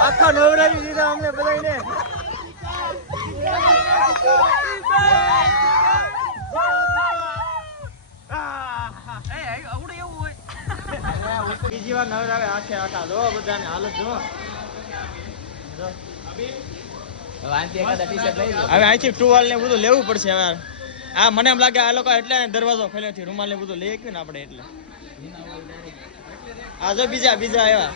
આખા નવરાવી દીધા અમને બધાને બીજી વાર નવરાવે આખે આખા જો બધાને હાલત જો હવે અહીંથી ટુવાલ ને બધું લેવું પડશે હવે આ મને એમ લાગે આ લોકો એટલે દરવાજો ખોલ્યોથી રૂમાલ ને બધું લઈ ગયું ને આપણે એટલે આ જો બીજા આવ્યા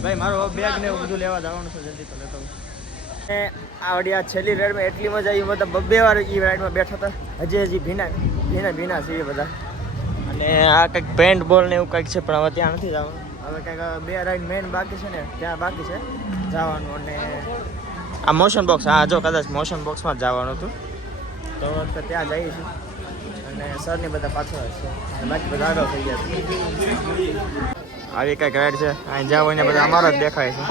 ભાઈ મારો બેગ ને એવું બધું લેવા જવાનું છે જલ્દી તો લેતો આવડી આ છેલ્લી રાઈડમાં એટલી મજા આવી બધા બબ્બે વાર એ રાઈડમાં બેઠા હતા હજી ભીના છે એ બધા અને આ કંઈક પેન્ટ બોલ ને એવું કંઈક છે પણ હવે ત્યાં નથી જવાનું. હવે કંઈક 2 રાઈડ મેઇન બાકી છે ને ત્યાં બાકી છે જવાનું. અને આ મોશન બોક્સ, હા જો કદાચ મોશન બોક્સમાં જ જવાનું હતું તો ત્યાં જઈએ છીએ. અને સરની બધા પાછળ છે અને બાકી બધા આગળ થઈ ગયા છે. આવી કંઈક રાઈડ છે અહીં જાવ ને બધા અમારા જ દેખાય છે.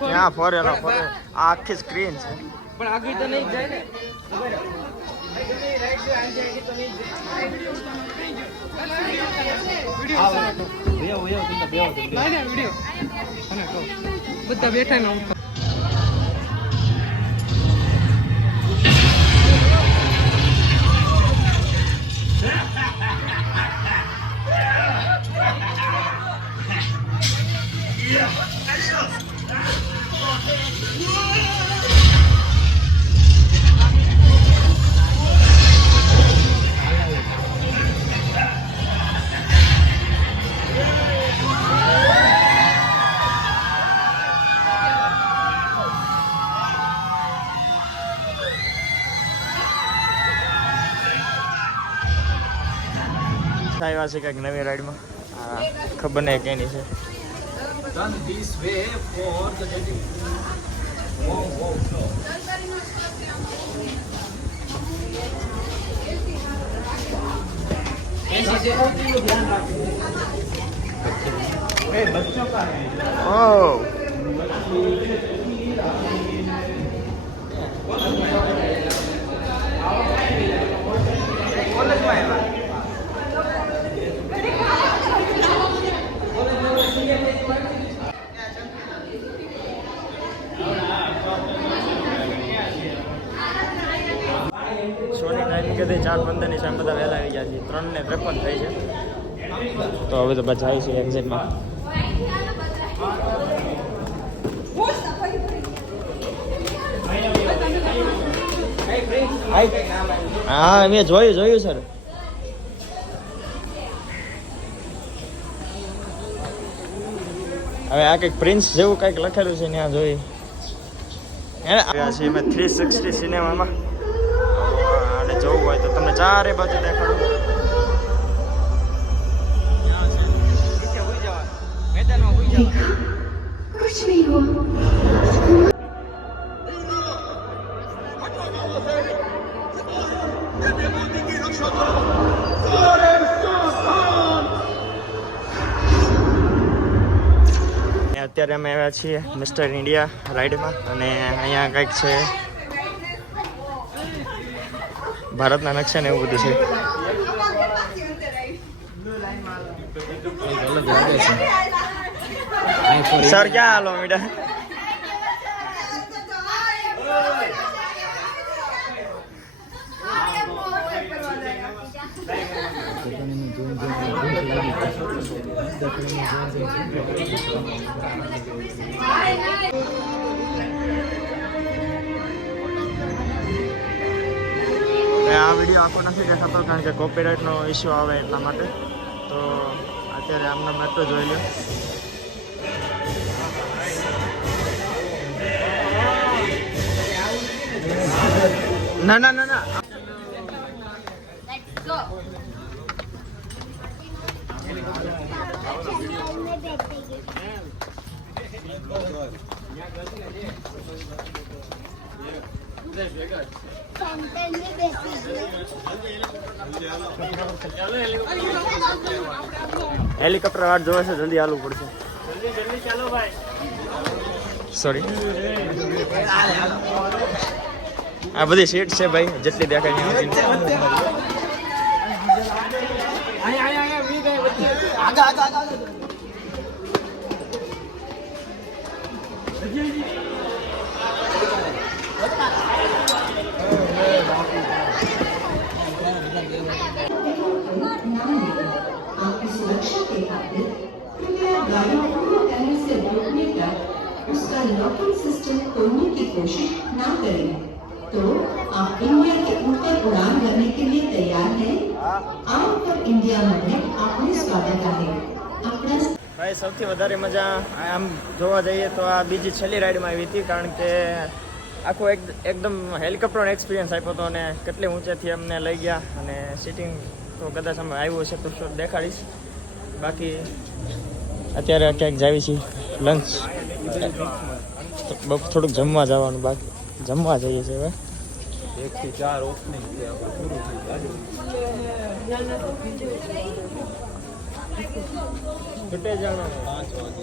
ત્યાં ફોરેલો આ આખી સ્ક્રીન છે પણ આગળ તો નહીં જાય ને. બધા બેઠા ને આવ્યા છે કંઈક નવી રાઈડમાં. ખબર નહીં કેની છે. ઓહ સોની ટાઈમ કે 4:15 ની સામે બધા વહેલા આવી ગયા છે. 3:53 થઈ છે તો હવે તો બધા જાય છે એક્ઝેક્ટમાં. હા મેં જોયું સર. હવે આ કંઈક પ્રિન્સ જેવું કંઈક લખેલું છે ત્યાં જોઈ છે મેં 360 સિનેમામાં. અને જોવું હોય તો તમને ચારે બાજુ દેખાડું. कुछ नहीं हुआ અત્યારે અમે આવ્યા છીએ મિસ્ટર ઇન્ડિયા રાઈડમાં. અને અહીંયા કંઈક છે ભારતના નકશા ને એવું બધું છે. સર ક્યાં હાલો મીડા? આ વિડીયો આખો નથી દેખાતો કારણ કે કોપીરાઇટનો ઇસ્યુ આવે એટલા માટે. તો અત્યારે આમનો મેટ્રો જોઈ લો. ના ના ના ના હેલિકોપ્ટર વાટ જોવે છે. જલ્દી હાલવું પડશે. જલ્દી ચાલો ભાઈ. સોરી આ બધી સીટ છે ભાઈ જેટલી દેખાય आपकी सुरक्षा के खातिर कृपया गाड़ी को पूरी तरह से रोकने तक उसका लॉकिंग सिस्टम खोलने की कोशिश ना करें। तो आप इंडिया के ऊपर उड़ान भरने के लिए तैयार हैं? आओ पर इंडिया में आपने स्वागत है। अपना ભાઈ સૌથી વધારે મજા આમ જોવા જઈએ તો આ બીજી છેલ્લી રાઈડમાં આવી હતી કારણ કે આખો એકદમ હેલિકોપ્ટરનો એક્સપિરિયન્સ આપ્યો હતો અને કેટલી ઊંચેથી અમને લઈ ગયા અને સિટિંગ તો કદાચ અમે આવ્યો છે તો દેખાડીશ. બાકી અત્યારે ક્યાંક જાવી છીએ લંચ, થોડુંક જમવા જવાનું બાકી, જમવા જઈએ છીએ હવે. 1 થી 4 ઓપનિંગ છે આપણે પૂરું થઈ જાય. ઘટે જવાનું 5 વાગે.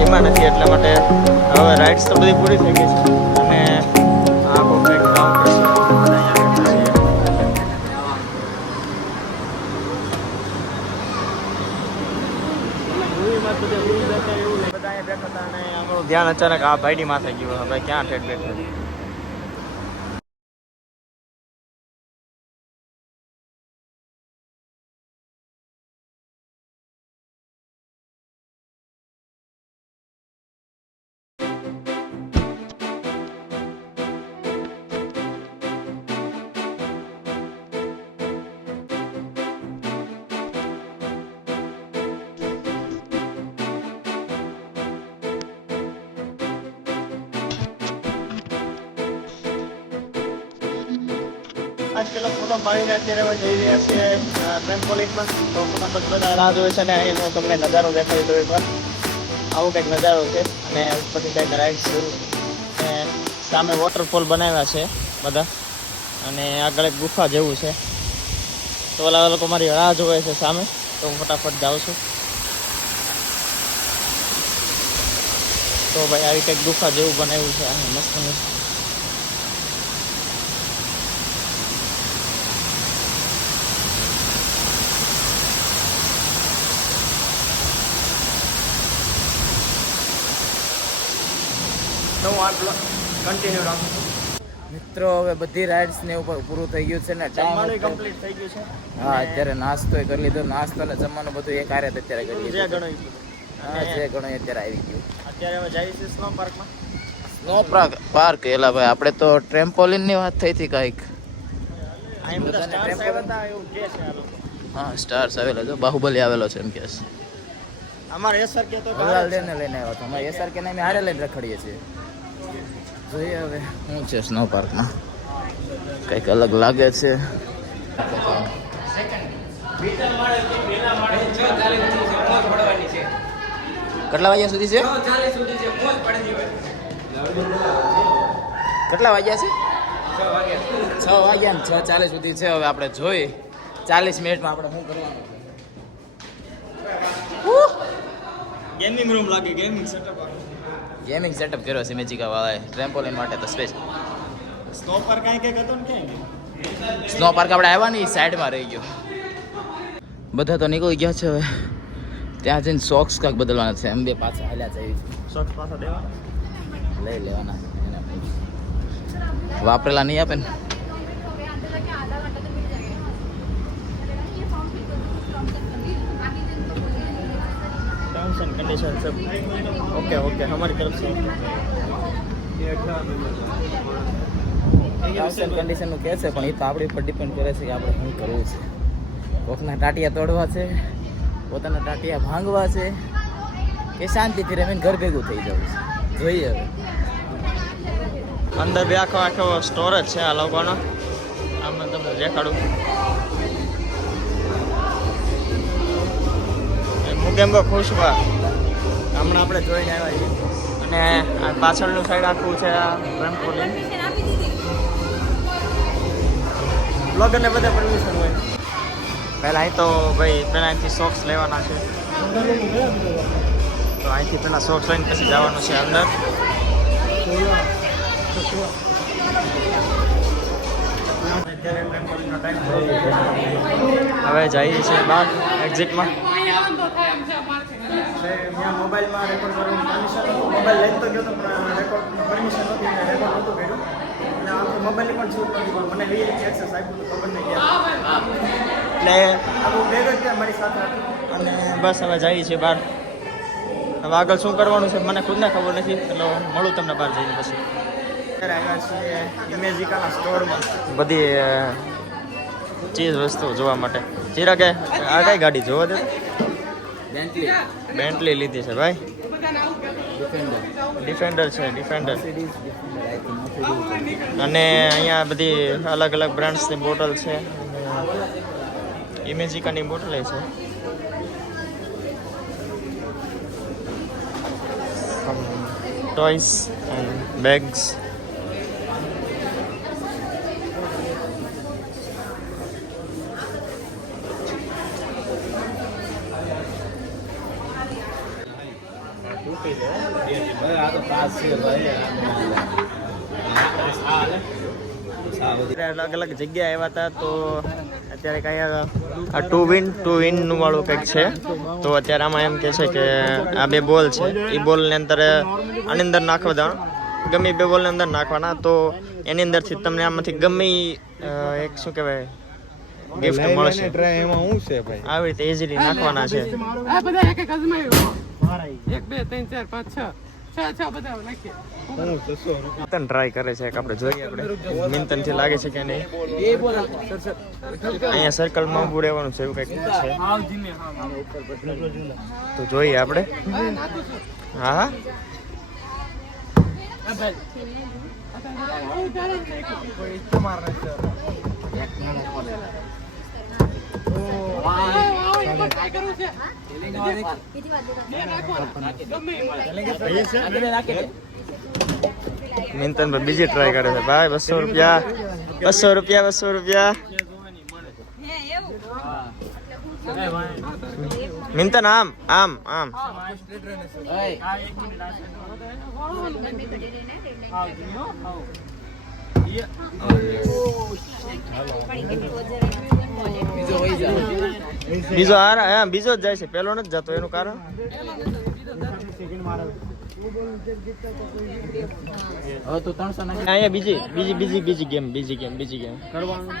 જેમાં નથી એટલા માટે હવે રાઇડ્સ તો બધી પૂરી થઈ ગઈ છે અને આખો કંઈક કામ કરશે. બધા અહીંયા બેઠા હતા અને અમારું ધ્યાન અચાનક આ ભાઈની માથે ગયું. હવે ક્યાં ઠેઠ બેઠા છે. આજકાલ ફોટો પાડીને અત્યારે હવે જઈ રહ્યા છીએ ટ્રેમ્પોલિનમાં. તો ફટાફટ બધા રાહ જોવે છે ને એનો તમને નજારો દેખાડી દો એકવાર. આવો કંઈક નજારો છે અને ઉપરથી કંઈક રાઇડ્સ શરૂ અને સામે વોટરફોલ બનાવ્યા છે બધા અને આગળ એક ગુફા જેવું છે. તો ઓલા લોકો મારી રાહ જોવે છે સામે, તો હું ફટાફટ જાઉં છું. તો ભાઈ આવી કંઈક ગુફા જેવું બનાવ્યું છે મસ્ત મસ્ત. તો હું આ બ્લોગ કન્ટિન્યુ રાખું છું. મિત્રો હવે બધી રાઇડ્સ ને ઉપર પૂરું થઈ ગયું છે ને જમવાનું ટાઈમ કમ્પ્લીટ થઈ ગયું છે. હા અત્યારે નાસ્તો કરી લીધો. નાસ્તો ને જમવાનું બધું એક હારે અત્યારે કરી જે લીધું. ગણો હા જે ઘણો અત્યારે આવી ગયું. અત્યારે હવે જઈએ છીએ સ્નો પાર્કમાં. સ્નો પાર્ક એલા ભાઈ આપણે તો ટ્રેમ્પોલિન ની વાત થઈ હતી કાંઈક. અહીં બધા સ્ટાર્સ આવ્યા હતા એવું કહે છે આ લોકો. હા સ્ટાર્સ આવેલો છે, બાહુબલી આવેલો છે એમ કે છે. અમારે એસઆર કે તો હલાલ લઈને આવ્યો હતો. અમારે એસઆર કે અમે હારે લઈને રખડીએ છીએ. જોઈએ હવે શું છે સ્નો પાર્કમાં, કંઈક અલગ લાગે છે. કેટલા વાગ્યા સુધી છે? કેટલા વાગ્યા છે? 6 વાગ્યા ને 6:40 સુધી છે. હવે આપણે જોઈએ 40 મિનિટમાં આપણે શું કરવાનું છે. ગેમિંગ રૂમ લાગે, ગેમિંગ સેટઅપ. ગેમિંગ સેટઅપ કર્યો છે મેજિકા વાળાએ ટ્રેમ્પોલિન માટે તો સ્પેશિયલ. સ્નો પાર્ક કાંઈ કંઈક હતું ને ક્યાંય સ્નો પાર્ક આપણે આવ્યા ને એ સાઈડમાં રહી ગયો. બધા તો નીકળી ગયા છે. હવે ત્યાં જઈને સોક્સ કાંક બદલવાના છે. એમ બે પાછા હાલ્યા જઈએ. શોખ પાછા દેવા લઈ લેવાના એના વાપરેલા નહીં આપે ને. टर्म्स एंड कंडीशन सब ओके ओके हमारी तरफ से ટર્મ્સ એન્ડ કન્ડિશનનું કહે છે પણ એ તો આપણી ઉપર ડિપેન્ડ કરે છે કે આપણે શું કરવું છે. કોકના ટાટિયા તોડવા છે, પોતાના ટાટિયા ભાંગવા છે કે શાંતિથી રમીને ઘર ભેગું થઈ જવું છે. જોઈએ હવે. અંદર બે આખો સ્ટોરેજ છે આ લોકોનો. આમાં તમને દેખાડું. મુકેમ્બો ખુશવા હમણાં આપણે જોઈને આવ્યા છીએ અને આ પાછળનું સાઈડ આખું છે આ ટ્રેમ્પોલિન. બ્લોગરને બધા પરમિશન હોય. પહેલાં અહીં તો ભાઈ પહેલાં અહીંથી સોક્સ લેવાના છે. તો અહીંથી પહેલાં સોક્સ લઈને પછી જવાનું છે અંદર. અત્યારે ટ્રેમ્પોલિનનો ટાઈમ હવે જઈએ છીએ બહાર એક્ઝિટમાં. મેં મોબાઈલમાં રેકોર્ડ કરવાની પરમિશન હતું. મોબાઈલ લઈ તો ગયો હતો પણ રેકોર્ડ પરમિશન નહોતી, રેકોર્ડ નહોતું કર્યું અને આમ મોબાઈલની પણ છૂટ નથી પણ મને વી એક્સેસ આપ્યું તો ખબર નહીં ગયા એટલે આખું બેગ જ ત્યાં મારી સાથે હતું અને બસ હવે જઈએ છીએ બહાર. હવે આગળ શું કરવાનું છે મને ખુદને ખબર નથી, એટલે મળું તમને બહાર જઈને પછી. અત્યારે આવ્યા છીએ ઇમેજિકાના સ્ટોરમાં બધી ચીજ વસ્તુઓ જોવા માટે. ચિરાગે આ કઈ ગાડી જોવા દે? બેન્ટલી લીધી છે ભાઈ. ડિફેન્ડર છે, ડિફેન્ડર. અને અહીંયા બધી અલગ અલગ બ્રાન્ડ્સની બોટલ છે. ઇમેજિકાની બોટલ છે. Toys and bags. અલગ અલગ જગ્યાએ આવ્યા હતા, તો અત્યારે કઈ આ ટુ વિન નું વાળું કંઈક છે. તો અત્યારે આમાં એમ કે છે કે આ 2 બોલ છે, એ બોલની અંદર આની અંદર નાખવા દેવાનું, ગમે 2 બોલની અંદર નાખવાના. તો એની અંદરથી તમને આમાંથી ગમે એક શું કહેવાય ગિફ્ટ મળશે. એમાં શું છે ભાઈ? આવી રીતે ઇઝીલી નાખવાના છે. આ બધા એક એક અજમાવ્યો 1 2 3 4 5 6 બધા નાખીએ. મિંતન ટ્રાય કરે છે, આપણે જોઈએ આપણે મિંતન થી લાગે છે કે નહીં. અહીંયા સર્કલમાં ઉભું રહેવાનું છે એવું કંઈક છે, તો જોઈએ આપણે. હા હા મિંતન ભાઈ બીજી ટ્રાય કરે છે ભાઈ. 200 રૂપિયા 200 રૂપિયા 200 રૂપિયા. મિંતન આમ આમ આમ. બીજો હા બીજો જ જાય છે, પેલો નથી જતો. એનું કારણ અહીંયા બીજી ગેમ કરવાનું.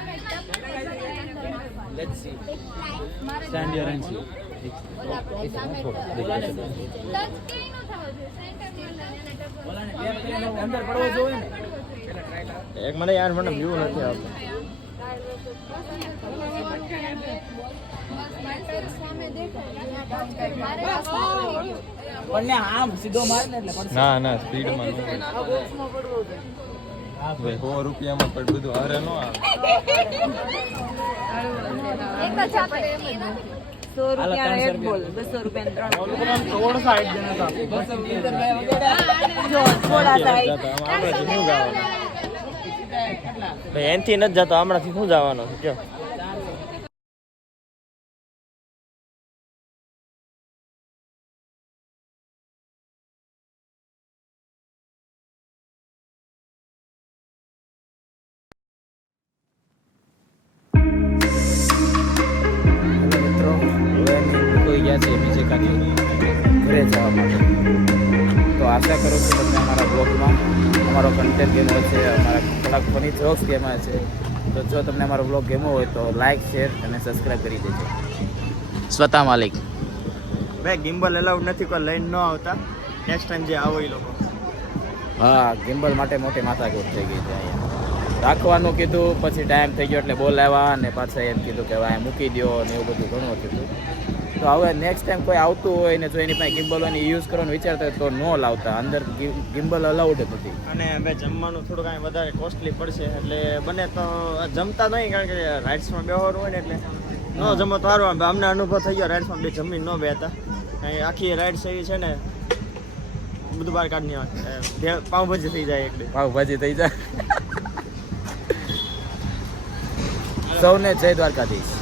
એક મને યાર મને વ્યૂ નથી આવતો. ના ના સ્પીડમાં 100 રૂપિયામાં પણ બધું હારે ન આવે. 100 રૂપિયા એક બોલ, 200 રૂપિયા 3 એનથી નથી જતો, હમણાંથી શું જવાનો છે કયો? મિત્રો હવે કોઈ ગયા છે ઇમેજિકાની ઘરે જવા માટે. તો આશા કરું છું તમને અમારા બ્લોગમાં અમારો કન્ટેન્ટ ગેમો છે, અમારા થોડાક ફની જોક્સ ગેમો છે. તો જો તમને અમારો બ્લોગ ગેમો હોય તો લાઇક શેર અને સબસ્ક્રાઈબ કરી દેજો. સ્વતા માલિક ભાઈ ગિમ્બલ અલાઉડ નથી, કોઈ લઈને ન આવતા. નેક્સ્ટ ટાઈમ જે આવો એ લોકો. હા, ગિમ્બલ માટે મોટી માથાકૂટ થઈ ગઈ છે અહીંયા. રાખવાનું કીધું, પછી ટાઈમ થઈ ગયો એટલે બોલાવ્યા અને પાછા એમ કીધું કે અહીંયા મૂકી દો ને એવું બધું ઘણું કીધું. તો હવે નેક્સ્ટ ટાઈમ કોઈ આવતું હોય ને જો એની પાસે ગિમ્બલ હોય ને યુઝ કરવાનું વિચારતા હોય તો ન લાવતા. અંદર ગિમ્બલ અલાઉડ જ નથી. અને ભાઈ જમવાનું થોડું કાંઈ વધારે કોસ્ટલી પડશે, એટલે બને તો જમતા નહીં, કારણ કે રાઇડ્સમાં બેહવાનું હોય ને એટલે ન જમો તો સારું. અમને અનુભવ થઈ ગયો રાઇડ્સમાં બે જમીન ન બેહતા. આખી રાઇડ્સ એવી છે ને બધું બહાર કાઢી આવે. પાઉંભાજી થઈ જાય, એક પાઉંભાજી થઈ જાય. સૌને જય દ્વારકાધીશ.